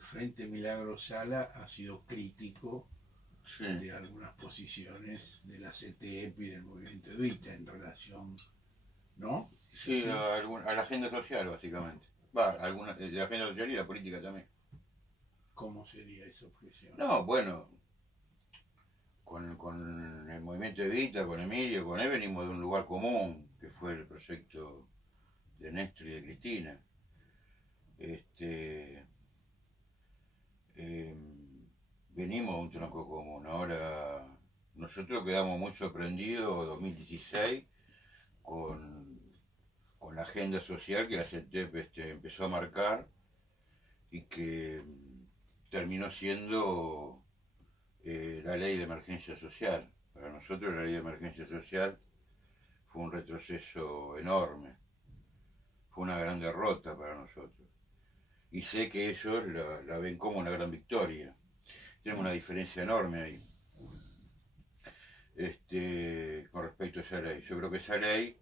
Frente Milagro Sala ha sido crítico Sí, de algunas posiciones de la CTEP y del movimiento Evita en relación, ¿no? ¿Es sí, así? a la agenda social, básicamente. Va, alguna, de la agenda social y la política también. ¿Cómo sería esa objeción? No, bueno, con el movimiento Evita, con Emilio, con él venimos de un lugar común, que fue el proyecto de Néstor y de Cristina. Este, eh, venimos de un tronco común. Ahora, nosotros quedamos muy sorprendidos en 2016 con, con la agenda social que la CETEP empezó a marcar y que terminó siendo la ley de emergencia social. Para nosotros la ley de emergencia social fue un retroceso enorme, fue una gran derrota para nosotros. Y sé que ellos la ven como una gran victoria. Tenemos una diferencia enorme ahí con respecto a esa ley. Yo creo que esa ley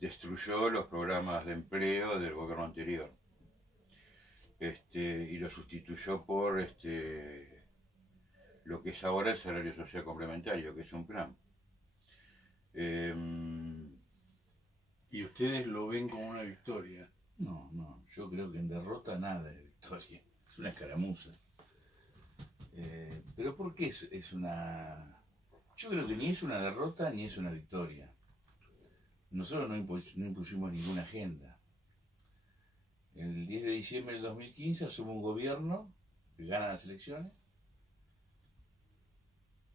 destruyó los programas de empleo del gobierno anterior y lo sustituyó por lo que es ahora el salario social complementario, que es un plan. Eh, ¿Y ustedes lo ven como una victoria? No, no, yo creo que en derrota nada de victoria. Es una escaramuza. Pero ¿por qué es una...? Yo creo que ni es una derrota ni es una victoria. Nosotros no impusimos ninguna agenda. El 10 de diciembre del 2015 asume un gobierno que gana las elecciones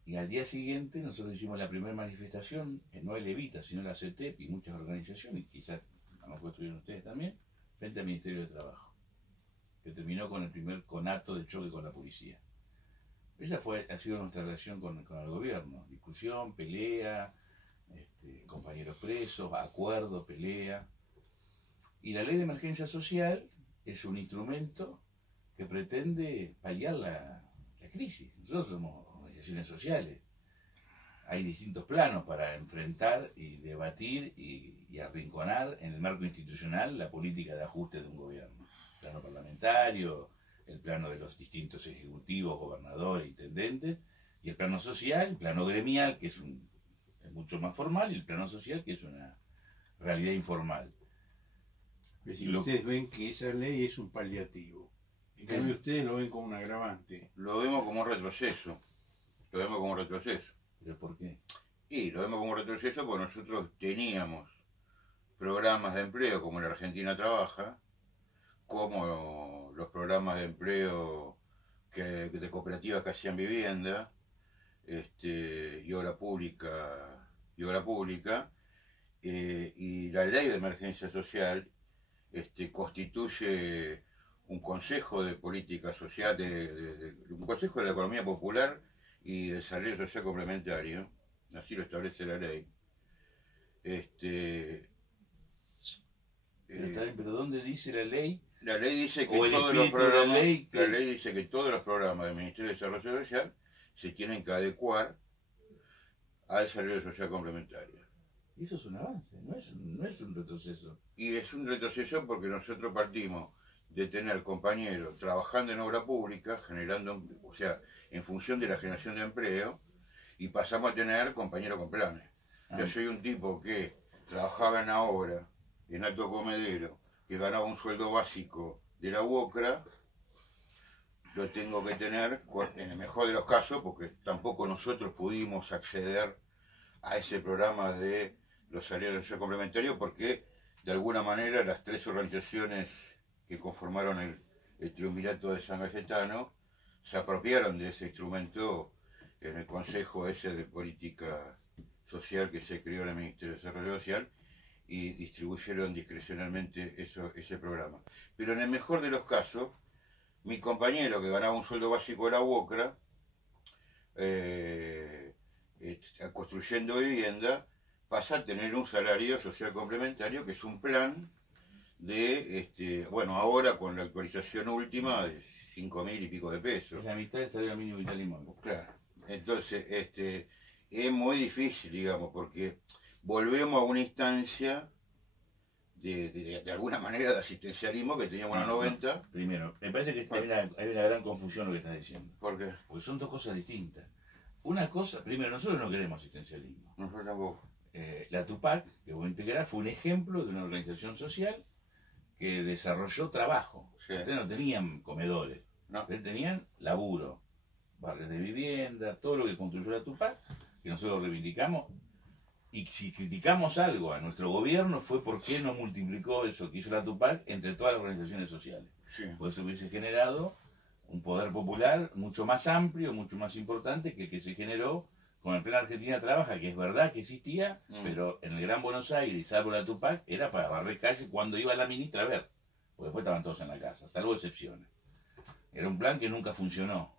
y al día siguiente nosotros hicimos la primera manifestación, no el Evita, sino la CETEP y muchas organizaciones, quizás a lo mejor estuvieron ustedes también, frente al Ministerio de Trabajo, que terminó con el primer conato de choque con la policía. Esa ha sido nuestra relación con el gobierno, discusión, pelea, compañeros presos, acuerdo, pelea. Y la ley de emergencia social es un instrumento que pretende paliar la crisis. Nosotros somos organizaciones sociales. Hay distintos planos para enfrentar y debatir y arrinconar en el marco institucional la política de ajuste de un gobierno. El plano parlamentario, el plano de los distintos ejecutivos, gobernadores, intendentes, y el plano social, el plano gremial, que es mucho más formal, y el plano social, que es una realidad informal. Es decir, ustedes ven que esa ley es un paliativo. En cambio, ustedes lo ven como un agravante. Lo vemos como un retroceso. Lo vemos como un retroceso. ¿Pero por qué? Y lo vemos como un retroceso porque nosotros teníamos programas de empleo como la Argentina Trabaja, como los programas de empleo de cooperativas que hacían vivienda, y obra pública, y la ley de emergencia social constituye un consejo de política social, un consejo de la economía popular y del salario social complementario, así lo establece la ley. Pero ¿dónde dice la ley? La ley dice que la ley dice que todos los programas del Ministerio de Desarrollo Social se tienen que adecuar al salario social complementario. Y eso es un avance, no es un retroceso. Y es un retroceso porque nosotros partimos de tener compañeros trabajando en obra pública, generando, o sea, en función de la generación de empleo, y pasamos a tener compañeros con planes. Yo soy un tipo que trabajaba en la obra, en Alto Comedero, que ganaba un sueldo básico de la UOCRA, lo tengo que tener, en el mejor de los casos, porque tampoco nosotros pudimos acceder a ese programa de los salarios complementarios, porque de alguna manera las tres organizaciones que conformaron el triunvirato de San Cayetano se apropiaron de ese instrumento en el Consejo ese de Política Social que se creó en el Ministerio de Desarrollo Social y distribuyeron discrecionalmente ese programa. Pero en el mejor de los casos, mi compañero que ganaba un sueldo básico de la UOCRA, construyendo vivienda, pasa a tener un salario social complementario, que es un plan de, bueno, ahora con la actualización última de 5.000 y pico de pesos. Es la mitad del salario mínimo vital y móvil. Claro. Entonces, es muy difícil, digamos, porque volvemos a una instancia de alguna manera de asistencialismo que teníamos en los 90. Primero, me parece que hay una gran confusión en lo que estás diciendo. ¿Por qué? Porque son dos cosas distintas. Una cosa, primero, nosotros no queremos asistencialismo. Nosotros tampoco. La Tupac, que vos integrás, fue un ejemplo de una organización social que desarrolló trabajo. Sí. Ustedes no tenían comedores, No. ustedes tenían laburo, barrios de vivienda, todo lo que construyó la Tupac, que nosotros reivindicamos. Y si criticamos algo a nuestro gobierno fue porque no multiplicó eso que hizo la Tupac entre todas las organizaciones sociales. Sí. Por eso hubiese generado un poder popular mucho más amplio, mucho más importante que el que se generó con el Plan Argentina Trabaja, que es verdad que existía, pero en el Gran Buenos Aires, salvo la Tupac, era para barrer calle cuando iba la ministra a ver, porque después estaban todos en la casa, salvo excepciones. Era un plan que nunca funcionó,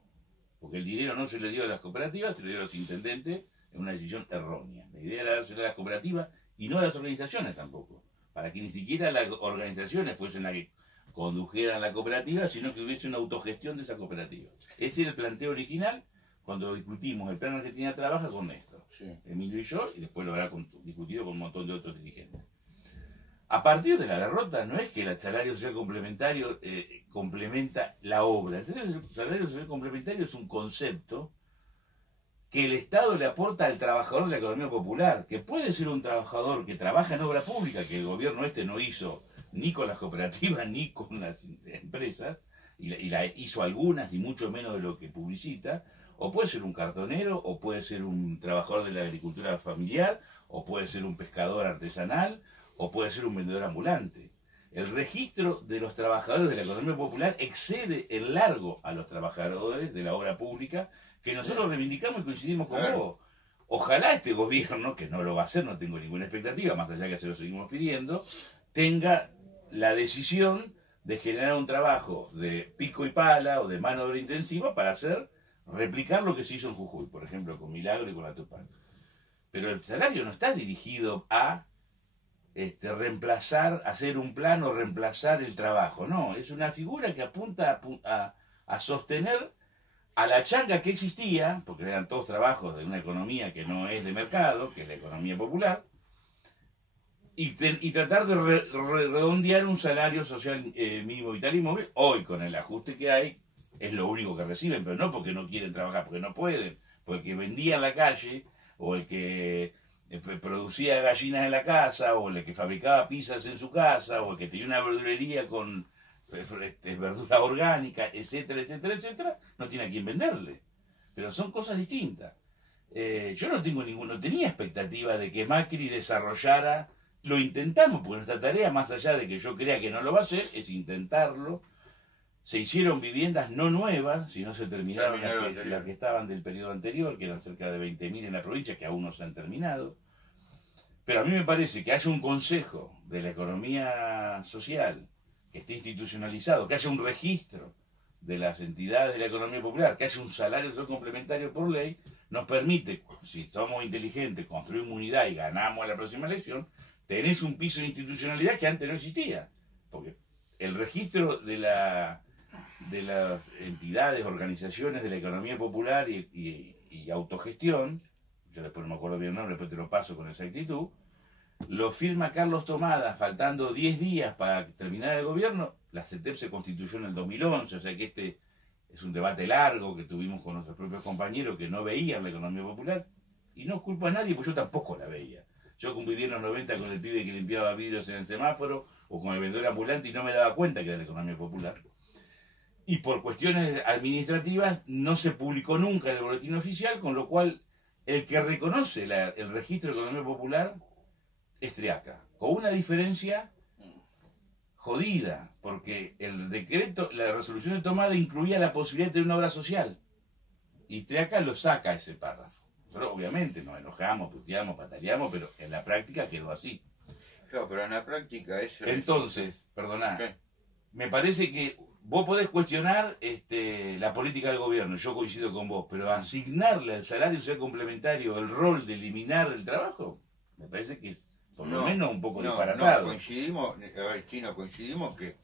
porque el dinero no se le dio a las cooperativas, se le dio a los intendentes en una decisión errónea. La idea era dársela a las cooperativas y no a las organizaciones tampoco, para que ni siquiera las organizaciones fuesen las que condujeran la cooperativa, sino que hubiese una autogestión de esa cooperativa. Ese era el planteo original cuando discutimos el Plan Argentina Trabaja con Néstor, Sí. Emilio y yo, y después lo habrá discutido con un montón de otros dirigentes. A partir de la derrota, no es que el salario social complementario complementa la obra. El salario social complementario es un concepto que el Estado le aporta al trabajador de la economía popular, que puede ser un trabajador que trabaja en obra pública, que el gobierno no hizo ni con las cooperativas ni con las empresas, y la hizo algunas y mucho menos de lo que publicita, o puede ser un cartonero, o puede ser un trabajador de la agricultura familiar, o puede ser un pescador artesanal, o puede ser un vendedor ambulante. El registro de los trabajadores de la economía popular excede en largo a los trabajadores de la obra pública, que nosotros reivindicamos y coincidimos con vos. Ojalá este gobierno, que no lo va a hacer, no tengo ninguna expectativa, más allá que se lo seguimos pidiendo, tenga la decisión de generar un trabajo de pico y pala o de mano de obra intensiva para replicar lo que se hizo en Jujuy, por ejemplo, con Milagro y con la Tupac. Pero el salario no está dirigido a reemplazar, hacer un plan o reemplazar el trabajo. No, es una figura que apunta a sostener a la changa que existía, porque eran todos trabajos de una economía que no es de mercado, que es la economía popular, y tratar de redondear un salario social mínimo vital y móvil. Hoy, con el ajuste que hay, es lo único que reciben, pero no porque no quieren trabajar, porque no pueden, porque el que vendía en la calle, o el que producía gallinas en la casa, o el que fabricaba pizzas en su casa, o el que tenía una verdulería con verdura orgánica, etcétera, etcétera, etcétera, no tiene a quién venderle. Pero son cosas distintas. Yo no tenía expectativa de que Macri desarrollara, lo intentamos, porque nuestra tarea, más allá de que yo crea que no lo va a hacer, es intentarlo. Se hicieron viviendas no nuevas, sino se terminaron las que estaban del periodo anterior, que eran cerca de 20.000 en la provincia, que aún no se han terminado. Pero a mí me parece que haya un consejo de la economía social que esté institucionalizado, que haya un registro de las entidades de la economía popular, que haya un salario social complementario por ley, nos permite, si somos inteligentes, construir una unidad y ganamos a la próxima elección, tenés un piso de institucionalidad que antes no existía. Porque el registro de las entidades, organizaciones de la economía popular y autogestión, yo después no me acuerdo bien el nombre, después te lo paso con exactitud, lo firma Carlos Tomada, faltando 10 días para terminar el gobierno. La CETEP se constituyó en el 2011, o sea que este es un debate largo que tuvimos con nuestros propios compañeros que no veían la economía popular, y no culpo a nadie, pues yo tampoco la veía. Yo conviví en los 90 con el pibe que limpiaba vidrios en el semáforo, o con el vendedor ambulante, y no me daba cuenta que era la economía popular. Y por cuestiones administrativas no se publicó nunca en el boletín oficial, con lo cual el que reconoce el registro de economía popular es Triaca, con una diferencia jodida, porque el decreto, la resolución de Tomada incluía la posibilidad de tener una obra social, y Triaca lo saca ese párrafo. Nosotros obviamente nos enojamos, puteamos, pataleamos, pero en la práctica quedó así. Claro, pero en la práctica eso... Entonces, perdoná, me parece que vos podés cuestionar la política del gobierno, yo coincido con vos, pero asignarle al salario social complementario el rol de eliminar el trabajo, me parece que es por lo menos un poco disparatado. No, coincidimos, a ver, Chino, coincidimos que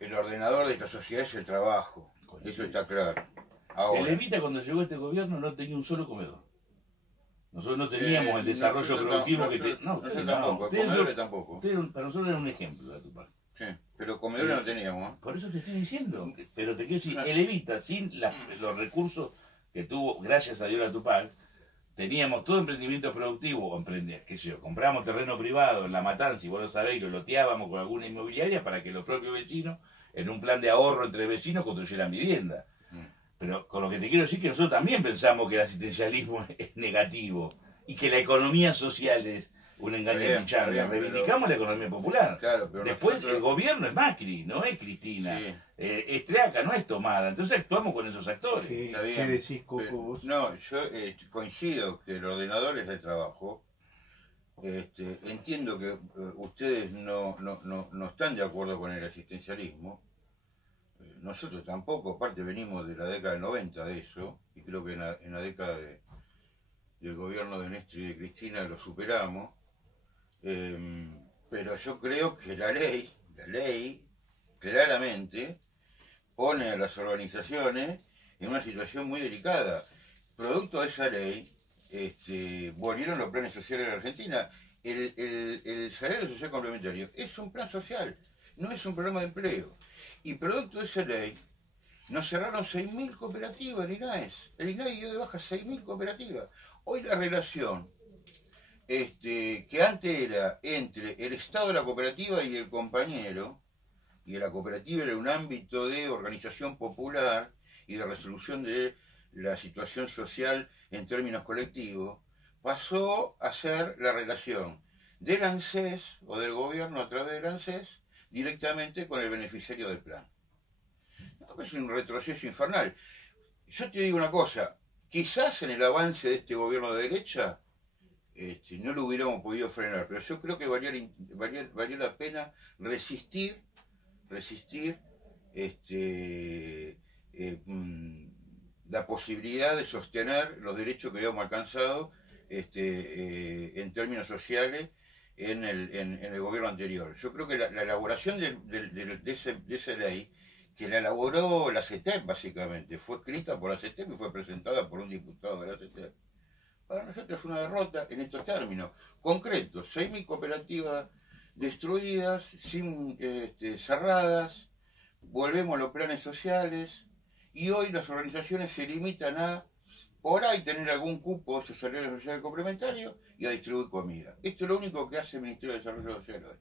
el ordenador de esta sociedad es el trabajo, eso está claro. Ahora, El Evita, cuando llegó este gobierno, no tenía un solo comedor. Nosotros no teníamos el desarrollo productivo que nosotros, no, ustedes nosotros no. tampoco, Ustedes comedores tampoco. para nosotros era un ejemplo la Tupac. Sí, pero comedores no teníamos. Por eso te estoy diciendo. Pero te quiero decir, el Evita, sin los recursos que tuvo, gracias a Dios la Tupac, teníamos todo emprendimiento productivo, o qué sé yo, compramos terreno privado en La Matanza, y vos lo sabéis, lo loteábamos con alguna inmobiliaria para que los propios vecinos, en un plan de ahorro entre vecinos, construyeran vivienda. Pero con lo que te quiero decir que nosotros también pensamos que el asistencialismo es negativo y que la economía social es un engaño de charla. Reivindicamos la economía popular. Claro, pero después nosotros... el gobierno es Macri, no es Cristina. Sí. Es Treaca, no es Tomada. Entonces actuamos con esos actores. ¿Qué Está bien, decís, Coco, pero- vos? No, yo coincido que el ordenador es el trabajo. Entiendo que ustedes no están de acuerdo con el asistencialismo. Nosotros tampoco, aparte venimos de la década del 90 de eso, y creo que en la década del gobierno de Néstor y de Cristina lo superamos. Pero yo creo que la ley claramente pone a las organizaciones en una situación muy delicada. Producto de esa ley, volvieron los planes sociales en Argentina. El salario social complementario es un plan social, no es un programa de empleo. Y producto de esa ley, nos cerraron 6.000 cooperativas el INAES. El INAES dio de baja 6.000 cooperativas. Hoy la relación que antes era entre el Estado de la cooperativa y el compañero, y la cooperativa era un ámbito de organización popular y de resolución de la situación social en términos colectivos, pasó a ser la relación del ANSES o del gobierno a través del ANSES directamente con el beneficiario del plan. Es un retroceso infernal. Yo te digo una cosa, quizás en el avance de este gobierno de derecha no lo hubiéramos podido frenar, pero yo creo que valió la pena resistir la posibilidad de sostener los derechos que habíamos alcanzado en términos sociales en el gobierno anterior. Yo creo que la elaboración de esa ley, que la elaboró la CETEP básicamente, fue escrita por la CETEP y fue presentada por un diputado de la CETEP. Para nosotros fue una derrota en estos términos concretos. 6.000 cooperativas destruidas, cerradas, volvemos a los planes sociales, y hoy las organizaciones se limitan a, por ahí, tener algún cupo de su salario social complementario y a distribuir comida. Esto es lo único que hace el Ministerio de Desarrollo Social hoy.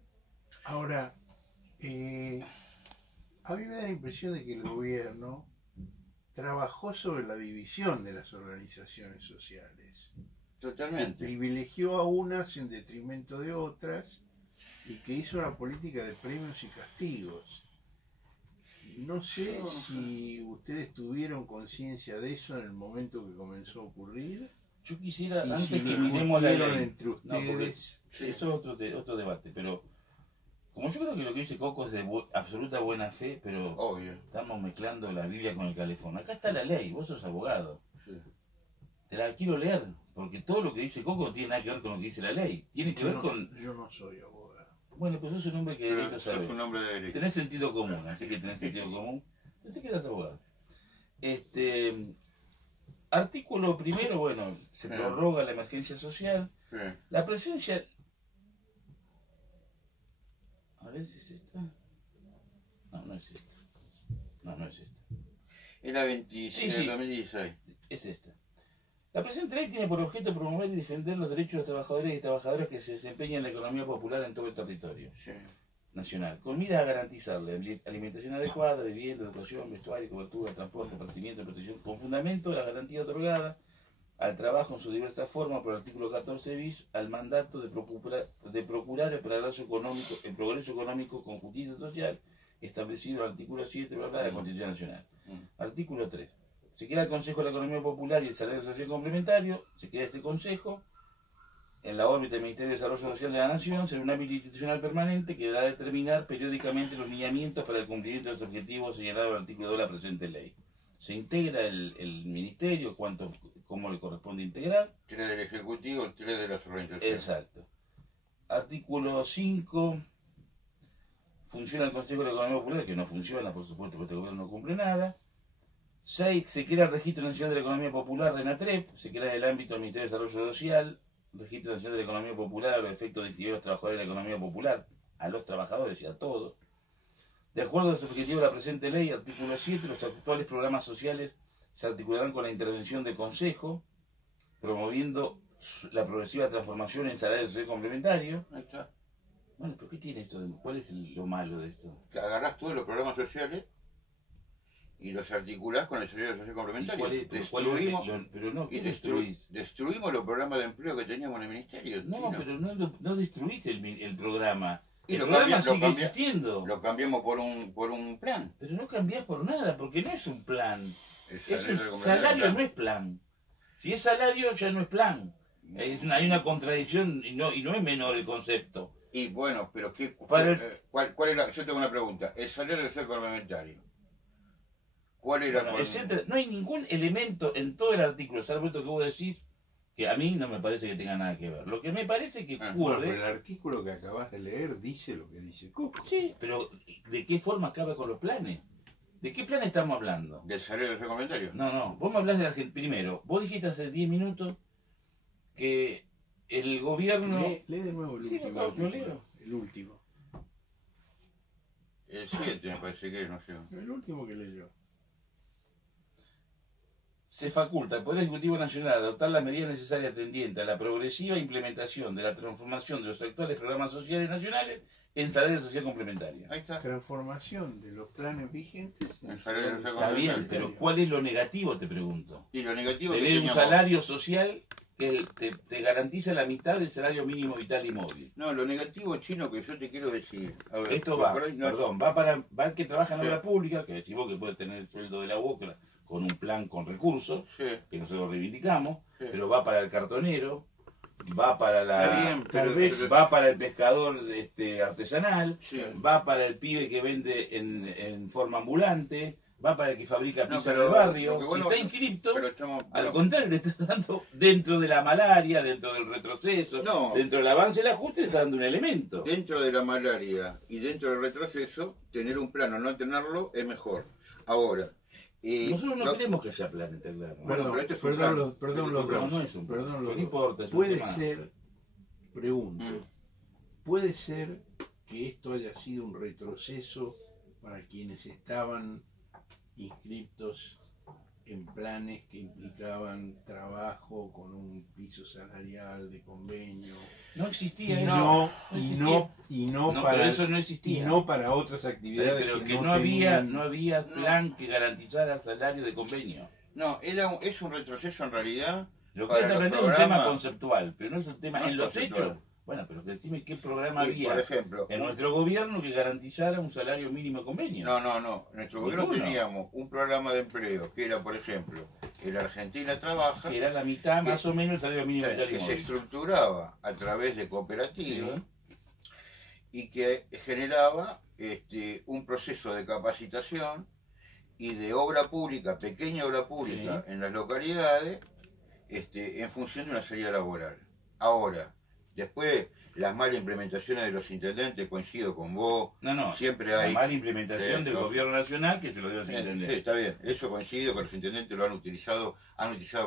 Ahora, a mí me da la impresión de que el gobierno trabajó sobre la división de las organizaciones sociales. Totalmente. Privilegió a unas en detrimento de otras y que hizo una política de premios y castigos. No sé si ustedes tuvieron conciencia de eso en el momento que comenzó a ocurrir. Yo quisiera, Y antes si que lo miremos la discutieron ley, entre no, porque ustedes. eso es otro debate, pero como yo creo que lo que dice Coco es de absoluta buena fe, pero Obvio. estamos mezclando la Biblia con el calefón. Acá está la ley, vos sos abogado. Sí. Te la quiero leer, porque todo lo que dice Coco no tiene nada que ver con lo que dice la ley. Tiene que ver con... Yo no soy abogado. Bueno, pues sos un hombre que de derecho Sos sabes. un hombre de derecho. Tenés sentido común, así que tenés sentido común. Pensé que eras abogado. Artículo primero, bueno, se prorroga la emergencia social. Sí. La presencia... A ver si es esta. No, no es esta. No es esta. Era 26 Sí, sí. de 2016. Es esta. La presente ley tiene por objeto promover y defender los derechos de los trabajadores y trabajadoras que se desempeñan en la economía popular en todo el territorio Sí. nacional, con mira a garantizar la alimentación adecuada, vivienda, educación, vestuario, cobertura, transporte, abastecimiento, protección, con fundamento de la garantía otorgada al trabajo en su diversa forma por el artículo 14 bis, al mandato de procurar el progreso económico con justicia social establecido en el artículo 7 de la Constitución Nacional. Artículo 3. Se crea el Consejo de la Economía Popular y el Salario Social Complementario. Se crea este Consejo en la órbita del Ministerio de Desarrollo Social de la Nación. Será un ámbito institucional permanente que deberá determinar periódicamente los lineamientos para el cumplimiento de los objetivos señalados en el artículo 2 de la presente ley. Se integra el Ministerio, cómo le corresponde integrar. 3 del Ejecutivo, 3 de las organizaciones. Exacto. Artículo 5. Funciona el Consejo de la Economía Popular, que no funciona, por supuesto, porque este gobierno no cumple nada. 6. Se crea el Registro Nacional de la Economía Popular, RENATREP, se crea del ámbito del Ministerio de Desarrollo Social, Registro Nacional de la Economía Popular, a los efectos de inscribir a los trabajadores de la economía popular, a los trabajadores y a todos. De acuerdo a los objetivos de la presente ley, artículo 7, los actuales programas sociales se articularán con la intervención del Consejo, promoviendo la progresiva transformación en salarios sociales complementarios. Ahí está. Bueno, pero ¿qué tiene esto? ¿Cuál es lo malo de esto? Que agarrás todos los programas sociales y los articulás con el salario social complementario. Pero no, ¿qué destruimos los programas de empleo que teníamos en el ministerio. No, chino. pero no destruiste el programa. Y El lo programa cambiamos- sigue existiendo. Lo cambiamos por un plan. Pero no cambiás por nada, porque no es un plan. El Es un complementario salario, plan. no es plan. Si es salario, ya no es plan. Hay una contradicción y no es menor el concepto. Y bueno, pero Para ¿cuál era? Yo tengo una pregunta. El salario social complementario. ¿Cuál era? Bueno, etcétera. No hay ningún elemento en todo el artículo, salvo esto que vos decís, que a mí no me parece que tenga nada que ver. Lo que me parece que Bueno, ocurre... pero el artículo que acabas de leer dice lo que dice Cuco. Sí, pero ¿de qué forma acaba con los planes? ¿De qué plan estamos hablando? ¿Del salario social complementario? No, vos me hablás de la Argentina. Primero, vos dijiste hace 10 minutos que el gobierno... Lee de nuevo el Sí, último. lo artículo. leo. El último. El 7 me parece que no sé. El último que leyó. Se faculta al Poder Ejecutivo Nacional a adoptar las medidas necesarias tendientes a la progresiva implementación de la transformación de los actuales programas sociales nacionales en salario social complementario. Ahí está. Transformación de los planes vigentes en El salario social Está bien, complementario. pero ¿cuál es lo negativo, te pregunto? Y lo negativo que Tener un teníamos... salario social que te garantiza la mitad del salario mínimo vital y móvil. No, lo negativo, chino, que yo te quiero decir. A ver, Esto va, por ahí no- perdón, va el que trabaja en Sí. obra pública, que decís vos que puede tener el sueldo de la UOCRA con un plan con recursos, Sí, que nosotros reivindicamos, sí. pero va para el cartonero, va para Está bien, tal vez va para el pescador artesanal, Sí. va para el pibe que vende en forma ambulante, va para el que fabrica No, pizza pero del barrio. lo que Si bueno- está inscripto, Pero estamos... al bueno, contrario, le está dando dentro de la malaria, dentro del retroceso, No. dentro del avance del ajuste, le está dando un elemento. dentro de la malaria y dentro del retroceso, tener un plan o no tenerlo es mejor. Ahora... Nosotros no lo- queremos que haya plan interno. Bueno, pero este es un perdón, plan. perdón, Este es los un plan. dos. No es un plan. Perdón, los No dos. importa, es un Puede tema. ser, pregunto, Mm. puede ser que esto haya sido un retroceso para quienes estaban inscriptos en planes que implicaban trabajo con un piso salarial de convenio No existía y eso. no No, para pero eso no y existía. no para otras actividades Pero que no no había, tenían- no había plan que garantizara salario de convenio. No, es un retroceso en realidad. Lo que Para hay que los aprender es un programas- tema conceptual, pero no es un tema No es en los conceptual. hechos. Bueno, pero decime qué programa Y, había por ejemplo, en nuestro gobierno que garantizara un salario mínimo de convenio. no. En nuestro gobierno Ninguno. teníamos un programa de empleo que era, por ejemplo, el Argentina Trabaja, Que era la mitad Que- más o menos el salario mínimo vital y que se móvil. estructuraba a través de cooperativas Sí. y que generaba un proceso de capacitación y de obra pública, pequeña obra pública en las localidades, en función de una salida laboral. Ahora, después, las malas implementaciones de los intendentes, coincido con vos, No, siempre la hay... mala implementación Sí, del no. gobierno nacional que se lo dio sin Sí, entender. está bien, eso coincido, que los intendentes lo han utilizado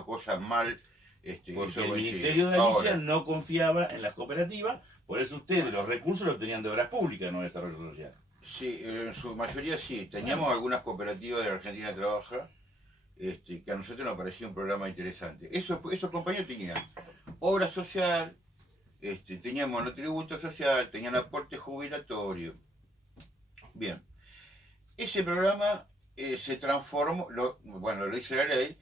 cosas mal. Porque eso el coincido. Ministerio de Alicia Ahora, no confiaba en las cooperativas, por eso ustedes los recursos los obtenían de obras públicas, no de desarrollo social. sí, en su mayoría sí, teníamos algunas cooperativas de Argentina Trabaja, que a nosotros nos parecía un programa interesante. Esos compañeros tenían obra social, tenían monotributo social, tenían aporte jubilatorio. Bien, ese programa se transformó, lo dice la ley,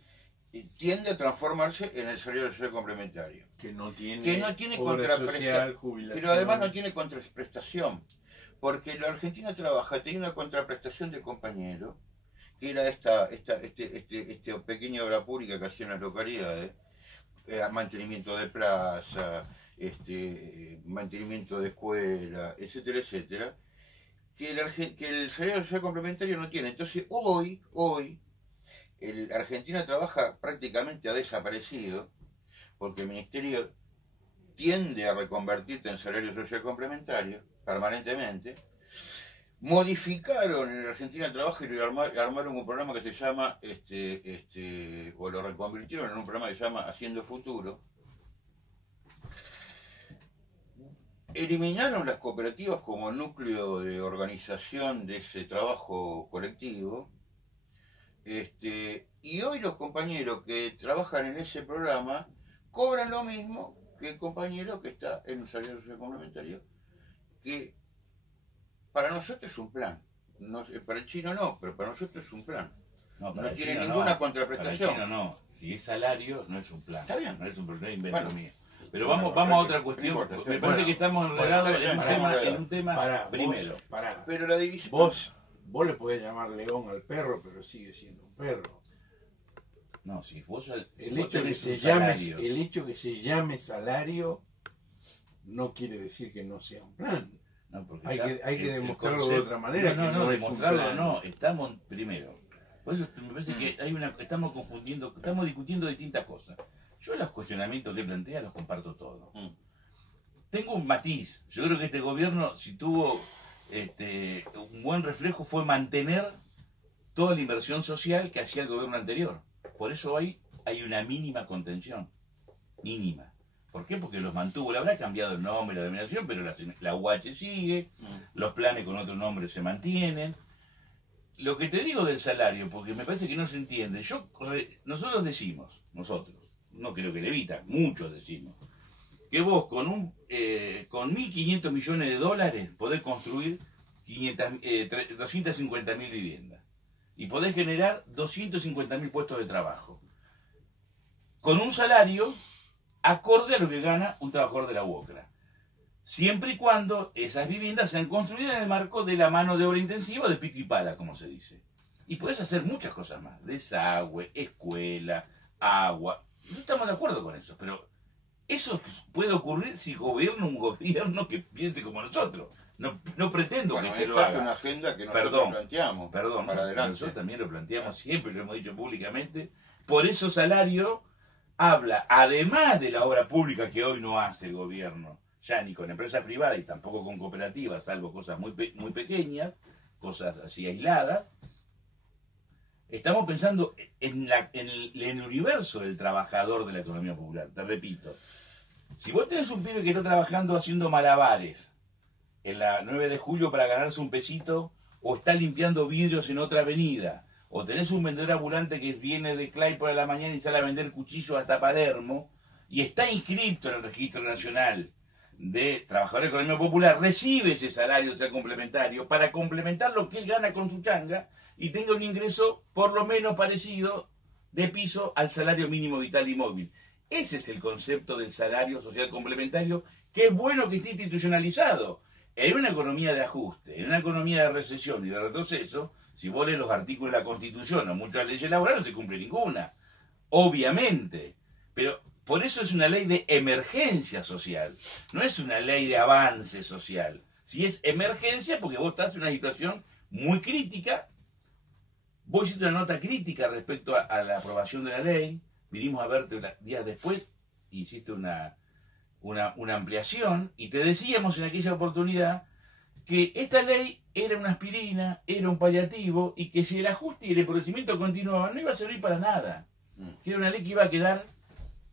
tiende a transformarse en el salario social complementario. que no tiene obra social, social, jubilación. pero además no tiene contraprestación, porque la Argentina Trabaja tenía una contraprestación del compañero, que era este pequeña obra pública que hacían las localidades, mantenimiento de plaza, mantenimiento de escuela, etcétera, etcétera, que el salario social complementario no tiene. Entonces hoy el Argentina Trabaja prácticamente ha desaparecido, porque el Ministerio tiende a reconvertirte en salario social complementario permanentemente, modificaron en Argentina Trabajo y armaron un programa que se llama, o lo reconvirtieron en un programa que se llama Haciendo Futuro. Eliminaron las cooperativas como núcleo de organización de ese trabajo colectivo. Y hoy los compañeros que trabajan en ese programa cobran lo mismo que el compañero que está en un salario social complementario, que para nosotros es un plan. No, para el chino no, pero para nosotros es un plan. No, No tiene chino ninguna no. contraprestación. Para el chino no. Si es salario, no es un plan. Está bien. No es un plan, no es invento Bueno, mío. Pero bueno, vamos a no otra cuestión. importa, Me bueno, parece que estamos enredados en un tema Pará, primero. vos, pará. Pero la división... Vos le podés llamar león al perro, pero sigue siendo un perro. No, si vos, si El vos hecho, tenés un que salario, el hecho que se llame salario no quiere decir que no sea un plan. no, porque Hay que el demostrarlo concepto- de otra manera. No, que no, es un demostrarlo plan. no. Estamos primero. Por eso me parece que estamos confundiendo, estamos discutiendo distintas cosas. Yo los cuestionamientos que plantea los comparto todos. Tengo un matiz. Yo creo que este gobierno, si tuvo un buen reflejo, fue mantener toda la inversión social que hacía el gobierno anterior. Por eso hay una mínima contención. Mínima. ¿Por qué? Porque los mantuvo. Le habrá cambiado el nombre, la denominación, pero la UH sigue, los planes con otro nombre se mantienen. Lo que te digo del salario, porque me parece que no se entiende. Nosotros decimos, no creo que Levita, muchos decimos, que vos con 1.500 millones de dólares podés construir 250.000 viviendas y podés generar 250.000 puestos de trabajo con un salario acorde a lo que gana un trabajador de la UOCRA, siempre y cuando esas viviendas sean construidas en el marco de la mano de obra intensiva de pico y pala, como se dice. Y podés hacer muchas cosas más: desagüe, escuela, agua. Nosotros estamos de acuerdo con eso, pero eso puede ocurrir si gobierna un gobierno que piense como nosotros. No pretendo Bueno, que lo esa es haga. una agenda que nosotros Perdón, planteamos Perdón, para adelante. nosotros también lo planteamos siempre, lo hemos dicho públicamente. Por eso salario habla, además de la obra pública que hoy no hace el gobierno, ya ni con empresas privadas y tampoco con cooperativas, salvo cosas muy pequeñas, cosas así aisladas. Estamos pensando en el universo del trabajador de la economía popular. Te repito, si vos tenés un pibe que está trabajando haciendo malabares en la 9 de julio para ganarse un pesito, o está limpiando vidrios en otra avenida, o tenés un vendedor ambulante que viene de Claypole a la mañana y sale a vender cuchillos hasta Palermo, y está inscrito en el Registro Nacional de Trabajadores de la Economía Popular, recibe ese salario social complementario para complementar lo que él gana con su changa y tenga un ingreso por lo menos parecido de piso al salario mínimo vital y móvil. Ese es el concepto del salario social complementario, que es bueno que esté institucionalizado. En una economía de ajuste, en una economía de recesión y de retroceso, si vos lees los artículos de la Constitución o muchas leyes laborales, no se cumple ninguna. Obviamente. Pero por eso es una ley de emergencia social. No es una ley de avance social. Si es emergencia, porque vos estás en una situación muy crítica. Vos hiciste una nota crítica respecto a la aprobación de la ley. Vinimos a verte días después y hiciste una ampliación, y te decíamos en aquella oportunidad que esta ley era una aspirina, era un paliativo, y que si el ajuste y el empobrecimiento continuaban no iba a servir para nada, que era una ley que iba a quedar,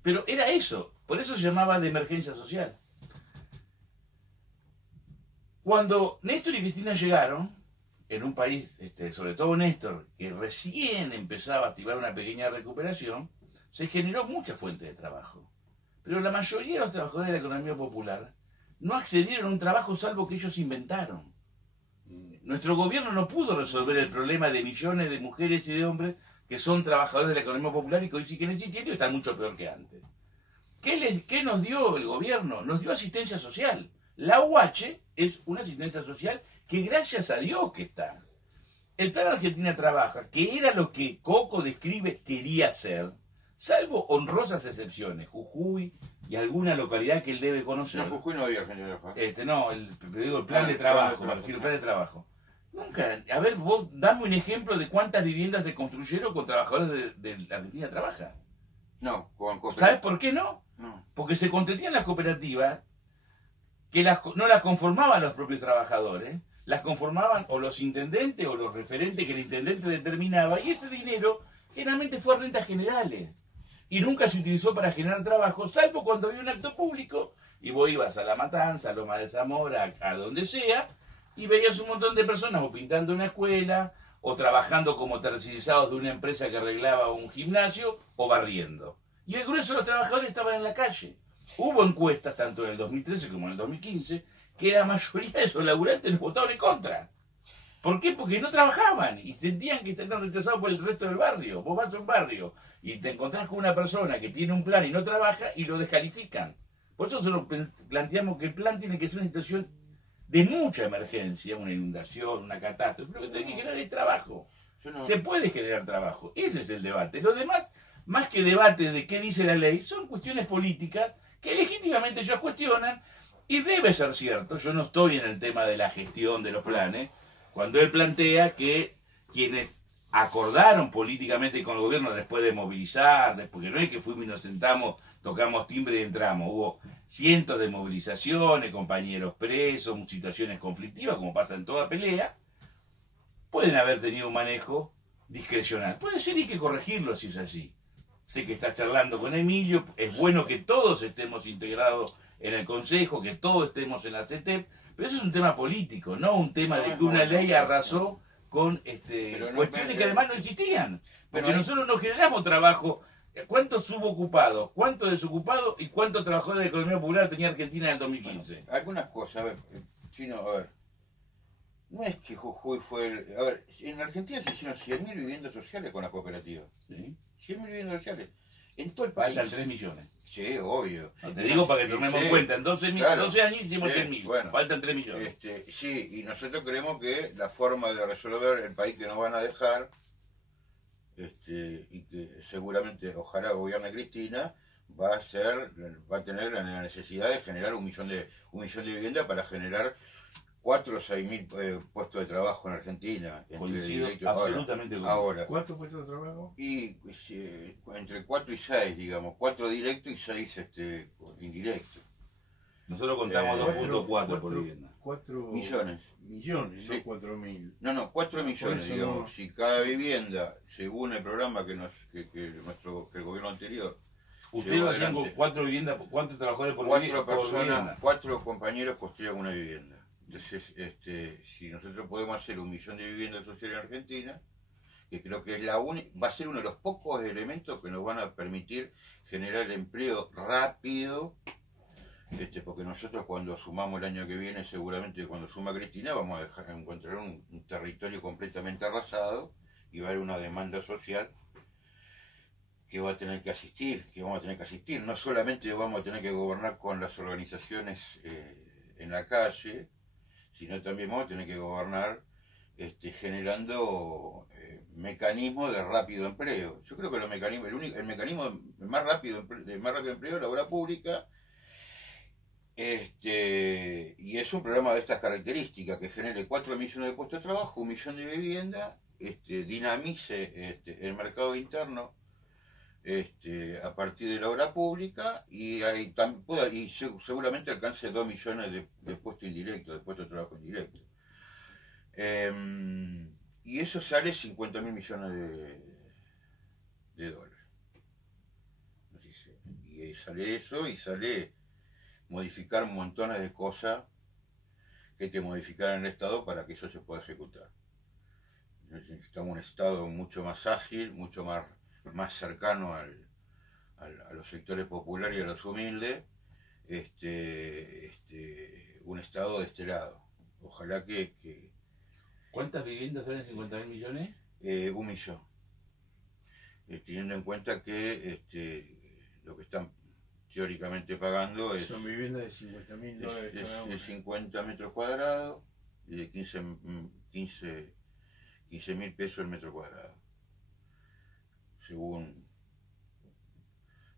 pero era eso, por eso se llamaba de emergencia social. Cuando Néstor y Cristina llegaron, en un país, sobre todo Néstor, que recién empezaba a activar una pequeña recuperación, se generó mucha fuente de trabajo. Pero la mayoría de los trabajadores de la economía popular no accedieron a un trabajo salvo que ellos inventaron. Nuestro gobierno no pudo resolver el problema de millones de mujeres y de hombres que son trabajadores de la economía popular y que hoy siguen existiendo y están mucho peor que antes. ¿Qué nos dio el gobierno? Nos dio asistencia social. La UH es una asistencia social que, gracias a Dios, que está. El Plan Argentina Trabaja, que era lo que Coco describe quería ser, salvo honrosas excepciones, Jujuy y alguna localidad que él debe conocer. No, Jujuy no había Argentina Trabaja. El plan de trabajo, me refiero al plan de trabajo. Nunca. A ver, vos dame un ejemplo de cuántas viviendas se construyeron con trabajadores de la Argentina Trabaja. No, con ¿Sabes por qué no? No. Porque se constituían las cooperativas que no las conformaban los propios trabajadores, las conformaban o los intendentes o los referentes que el intendente determinaba, y ese dinero generalmente fue a rentas generales. Y nunca se utilizó para generar trabajo, salvo cuando había un acto público, y vos ibas a La Matanza, a Loma de Zamora, a donde sea, y veías un montón de personas o pintando una escuela, o trabajando como tercerizados de una empresa que arreglaba un gimnasio, o barriendo. Y el grueso de los trabajadores estaban en la calle. Hubo encuestas, tanto en el 2013 como en el 2015, que la mayoría de esos laburantes los votaban en contra. ¿Por qué? Porque no trabajaban y sentían que estaban retrasados por el resto del barrio. Vos vas a un barrio y te encontrás con una persona que tiene un plan y no trabaja y lo descalifican. Por eso nosotros planteamos que el plan tiene que ser una situación de mucha emergencia, una inundación, una catástrofe. Lo que tiene que generar es trabajo. Se puede generar trabajo. Ese es el debate. Lo demás, más que debate de qué dice la ley, son cuestiones políticas que legítimamente ellos cuestionan y debe ser cierto. Yo no estoy en el tema de la gestión de los planes. Cuando él plantea que quienes acordaron políticamente con el gobierno después de movilizar, porque no es que fuimos y nos sentamos, tocamos timbre y entramos, hubo cientos de movilizaciones, compañeros presos, situaciones conflictivas, como pasa en toda pelea, pueden haber tenido un manejo discrecional. Puede ser y hay que corregirlo si es así. Sé que estás charlando con Emilio, es bueno que todos estemos integrados en el Consejo, que todos estemos en la CETEP, pero eso es un tema político, no un tema de que una ley arrasó con cuestiones que además no existían. Porque nosotros no generamos trabajo. ¿Cuántos subocupados, cuántos desocupados y cuántos trabajadores de la economía popular tenía Argentina en el 2015? Bueno, algunas cosas, a ver, Chino, a ver. No es que Jujuy fue el... A ver, en Argentina se hicieron 100.000 viviendas sociales con la cooperativa. ¿Sí? 100.000 viviendas sociales. En todo el país. Faltan 3 millones. Sí, obvio. No, te digo para que tomemos en cuenta, en 12 años hicimos 100.000, bueno, faltan 3 millones. Sí, y nosotros creemos que la forma de resolver el país que nos van a dejar, y que seguramente, ojalá gobierne Cristina, va a tener la necesidad de generar un millón de viviendas para generar 4 o 6.000 puestos de trabajo en Argentina. Coincido absolutamente con ahora. ¿Cuántos puestos de trabajo? Y entre 4 y 6, digamos, 4 directos y 6 indirectos. Nosotros contamos 2.4 por vivienda. 4 millones. Millones, Sí. no 4.000. No, 4 millones, eso digamos. no. Si cada vivienda, según el programa que el gobierno anterior, Ustedes lo hacían con 4 viviendas, ¿cuántos trabajadores por 4 por personas, vivienda? 4 compañeros construyen una vivienda. Entonces, si nosotros podemos hacer 1 millón de viviendas sociales en Argentina, que creo que es va a ser uno de los pocos elementos que nos van a permitir generar empleo rápido, porque nosotros cuando sumamos el año que viene, seguramente cuando suma Cristina, vamos a encontrar un territorio completamente arrasado y va a haber una demanda social que va a tener que asistir, No solamente vamos a tener que gobernar con las organizaciones en la calle, sino también vamos a tener que gobernar generando mecanismos de rápido empleo. Yo creo que el mecanismo más rápido de empleo es la obra pública, y es un programa de estas características que genere 4 millones de puestos de trabajo, 1 millón de viviendas, dinamice el mercado interno a partir de la obra pública y seguramente alcance 2 millones de puestos indirectos, de puestos de trabajo indirectos. Y eso sale 50.000 millones de dólares. Y sale eso y sale modificar montones de cosas que hay que modificar en el Estado para que eso se pueda ejecutar. Necesitamos un Estado mucho más ágil, mucho más cercano a los sectores populares y a los humildes, un Estado de este lado. Ojalá que ¿Cuántas viviendas salen 50.000 millones? 1 millón. Teniendo en cuenta que lo que están teóricamente pagando es... Son viviendas de 50.000 dólares cada una. de 50 metros cuadrados y de 15.000 pesos el metro cuadrado, según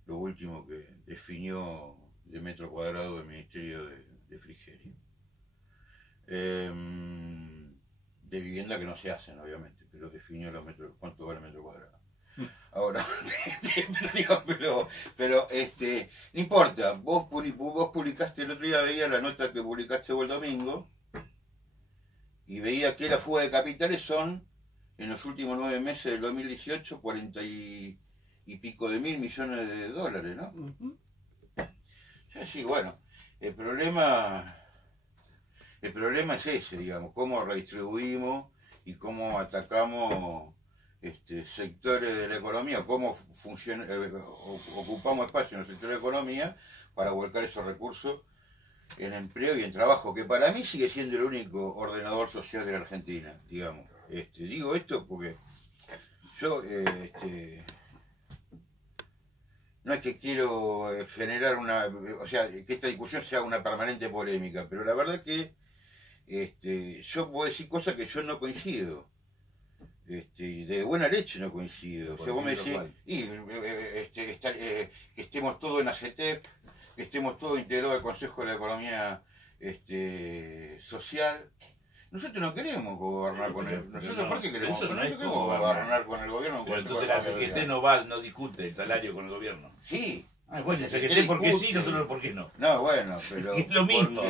lo último que definió de metro cuadrado el Ministerio de Frigerio. De vivienda que no se hacen, obviamente, pero definió cuánto vale el metro cuadrado. Ahora, pero no importa, vos publicaste el otro día, veía la nota que publicaste vos el domingo, y veía que la fuga de capitales son, en los últimos 9 meses del 2018, 40 y pico de mil millones de dólares, ¿no? Sí, bueno, el problema es ese, digamos, cómo redistribuimos y cómo atacamos sectores de la economía, cómo ocupamos espacio en el sector de la economía para volcar esos recursos en empleo y en trabajo, que para mí sigue siendo el único ordenador social de la Argentina, digamos. Digo esto porque yo no es que quiero generar o sea, que esta discusión sea una permanente polémica, pero la verdad que yo puedo decir cosas que yo no coincido. De buena leche no coincido. O sea, vos me decís, que estemos todos en ACETEP, que estemos todos integrados al Consejo de la Economía Social. Nosotros no queremos gobernar con él. ¿Nosotros por qué queremos? Eso no Nosotros es queremos gobernar con el gobierno. Pero entonces la CGT no discute el salario con el gobierno. Sí. Ah, bueno, la CGT porque sí, nosotros por qué no. No, bueno, pero... Es lo mismo,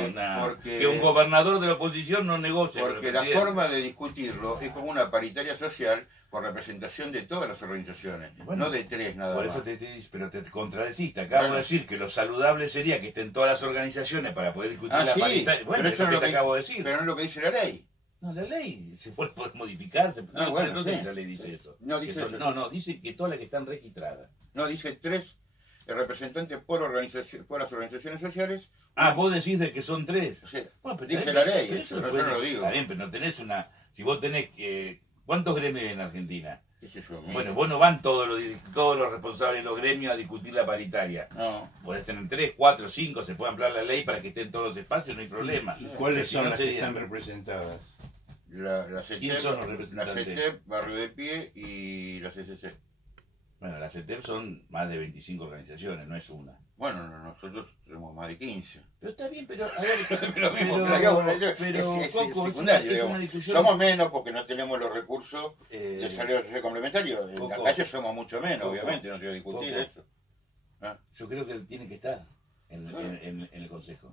porque que un gobernador de la oposición no negocie. Porque la forma de discutirlo es como una paritaria social con representación de todas las organizaciones, bueno, no de 3 nada por más. Por eso pero te contradeciste. Acabo de decir que lo saludable sería que estén todas las organizaciones para poder discutir la paritaria. Bueno, pero eso es no lo que te acabo de decir. Pero no es lo que dice la ley. No, la ley se puede modificar. No dice la ley dice eso. No dice eso. No, dice que todas las que están registradas. No, dice 3 representantes por las organizaciones sociales. Ah, vos decís de que son 3. Sí. Bueno, pero dice la ley, eso yo no lo digo. Está bien, pero no tenés una... Si vos tenés... ¿Cuántos gremios hay en Argentina? Yo, bueno, vos no van todos los responsables de los gremios a discutir la paritaria. No. Podés tener 3, 4, 5, se puede ampliar la ley para que estén todos los espacios, no hay problema. ¿Y cuáles son las que están representadas? La ¿Quiénes son los representantes? La CETEP, Barrio de Pie y la CCC. Bueno, la CETEP son más de 25 organizaciones, no es una. Bueno, nosotros somos más de 15. Pero está bien, pero a ver, es secundario, somos menos porque no tenemos los recursos de salario social complementario. En la calle somos mucho menos, obviamente, no te voy a discutir eso. Yo creo que tiene que estar en el Consejo.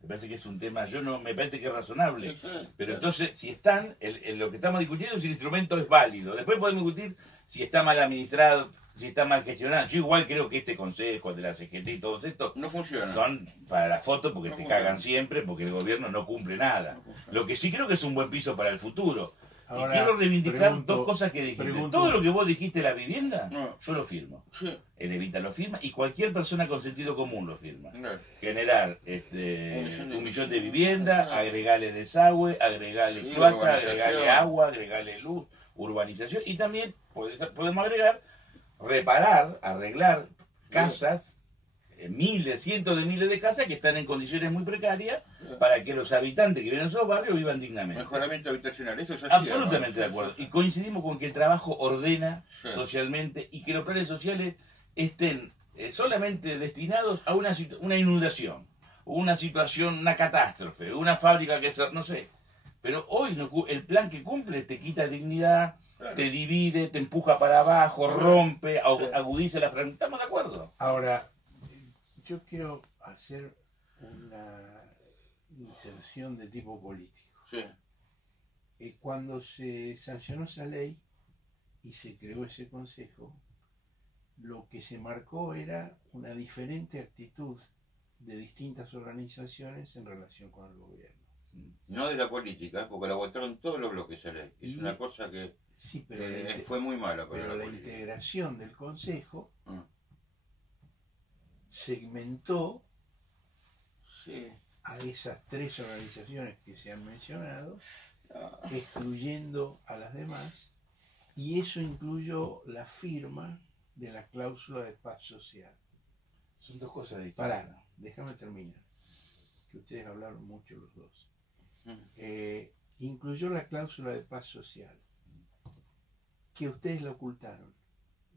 Me parece que es un tema, me parece que es razonable. Pero entonces, si están, lo que estamos discutiendo es si el instrumento es válido. Después podemos discutir si está mal administrado, si está mal gestionado. Yo igual creo que este consejo, de la CGT y todos estos, no funciona. Son para la foto porque te cagan siempre, porque el gobierno no cumple nada. Lo que sí creo que es un buen piso para el futuro. Ahora, y quiero reivindicar 2 cosas que dijiste. Todo lo que vos dijiste de la vivienda, yo lo firmo. Sí. El Evita lo firma y cualquier persona con sentido común lo firma. Generar 1 millón de viviendas, agregarle desagüe, agregarle cloaca, agregarle agua, agregarle luz, urbanización y también podemos agregar, reparar, arreglar casas, cientos de miles de casas que están en condiciones muy precarias para que los habitantes que viven en esos barrios vivan dignamente. Mejoramiento habitacional, eso es así. Absolutamente de acuerdo. Y coincidimos con que el trabajo ordena socialmente y que los planes sociales estén solamente destinados a una inundación, una situación, una catástrofe, una fábrica que no sé. Pero hoy el plan que cumple te quita dignidad, te divide, te empuja para abajo, rompe, agudiza la fragmentación. ¿Estamos de acuerdo? Ahora, yo quiero hacer una inserción de tipo político. Sí. Cuando se sancionó esa ley y se creó ese consejo, lo que se marcó era una diferente actitud de distintas organizaciones en relación con el gobierno. No de la política, porque la votaron todos los bloques a ley. Es una cosa que sí, pero fue muy mala para pero la integración del consejo segmentó a esas 3 organizaciones que se han mencionado, excluyendo a las demás, y eso incluyó la firma de la cláusula de paz social. Son 2 cosas distintas. Déjame terminar, que ustedes hablaron mucho los 2. Incluyó la cláusula de paz social, que ustedes la ocultaron.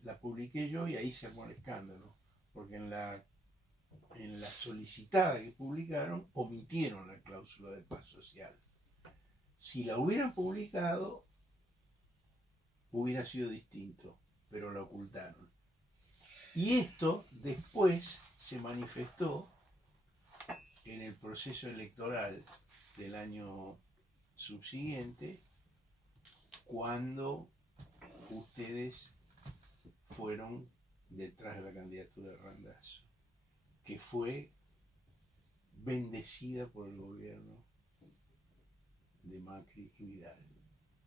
La publiqué yo y ahí se armó el escándalo, porque en la solicitada que publicaron omitieron la cláusula de paz social. Si la hubieran publicado hubiera sido distinto, pero la ocultaron. Y esto después se manifestó en el proceso electoral del año subsiguiente, cuando ustedes fueron detrás de la candidatura de Randazzo, que fue bendecida por el gobierno de Macri y Vidal.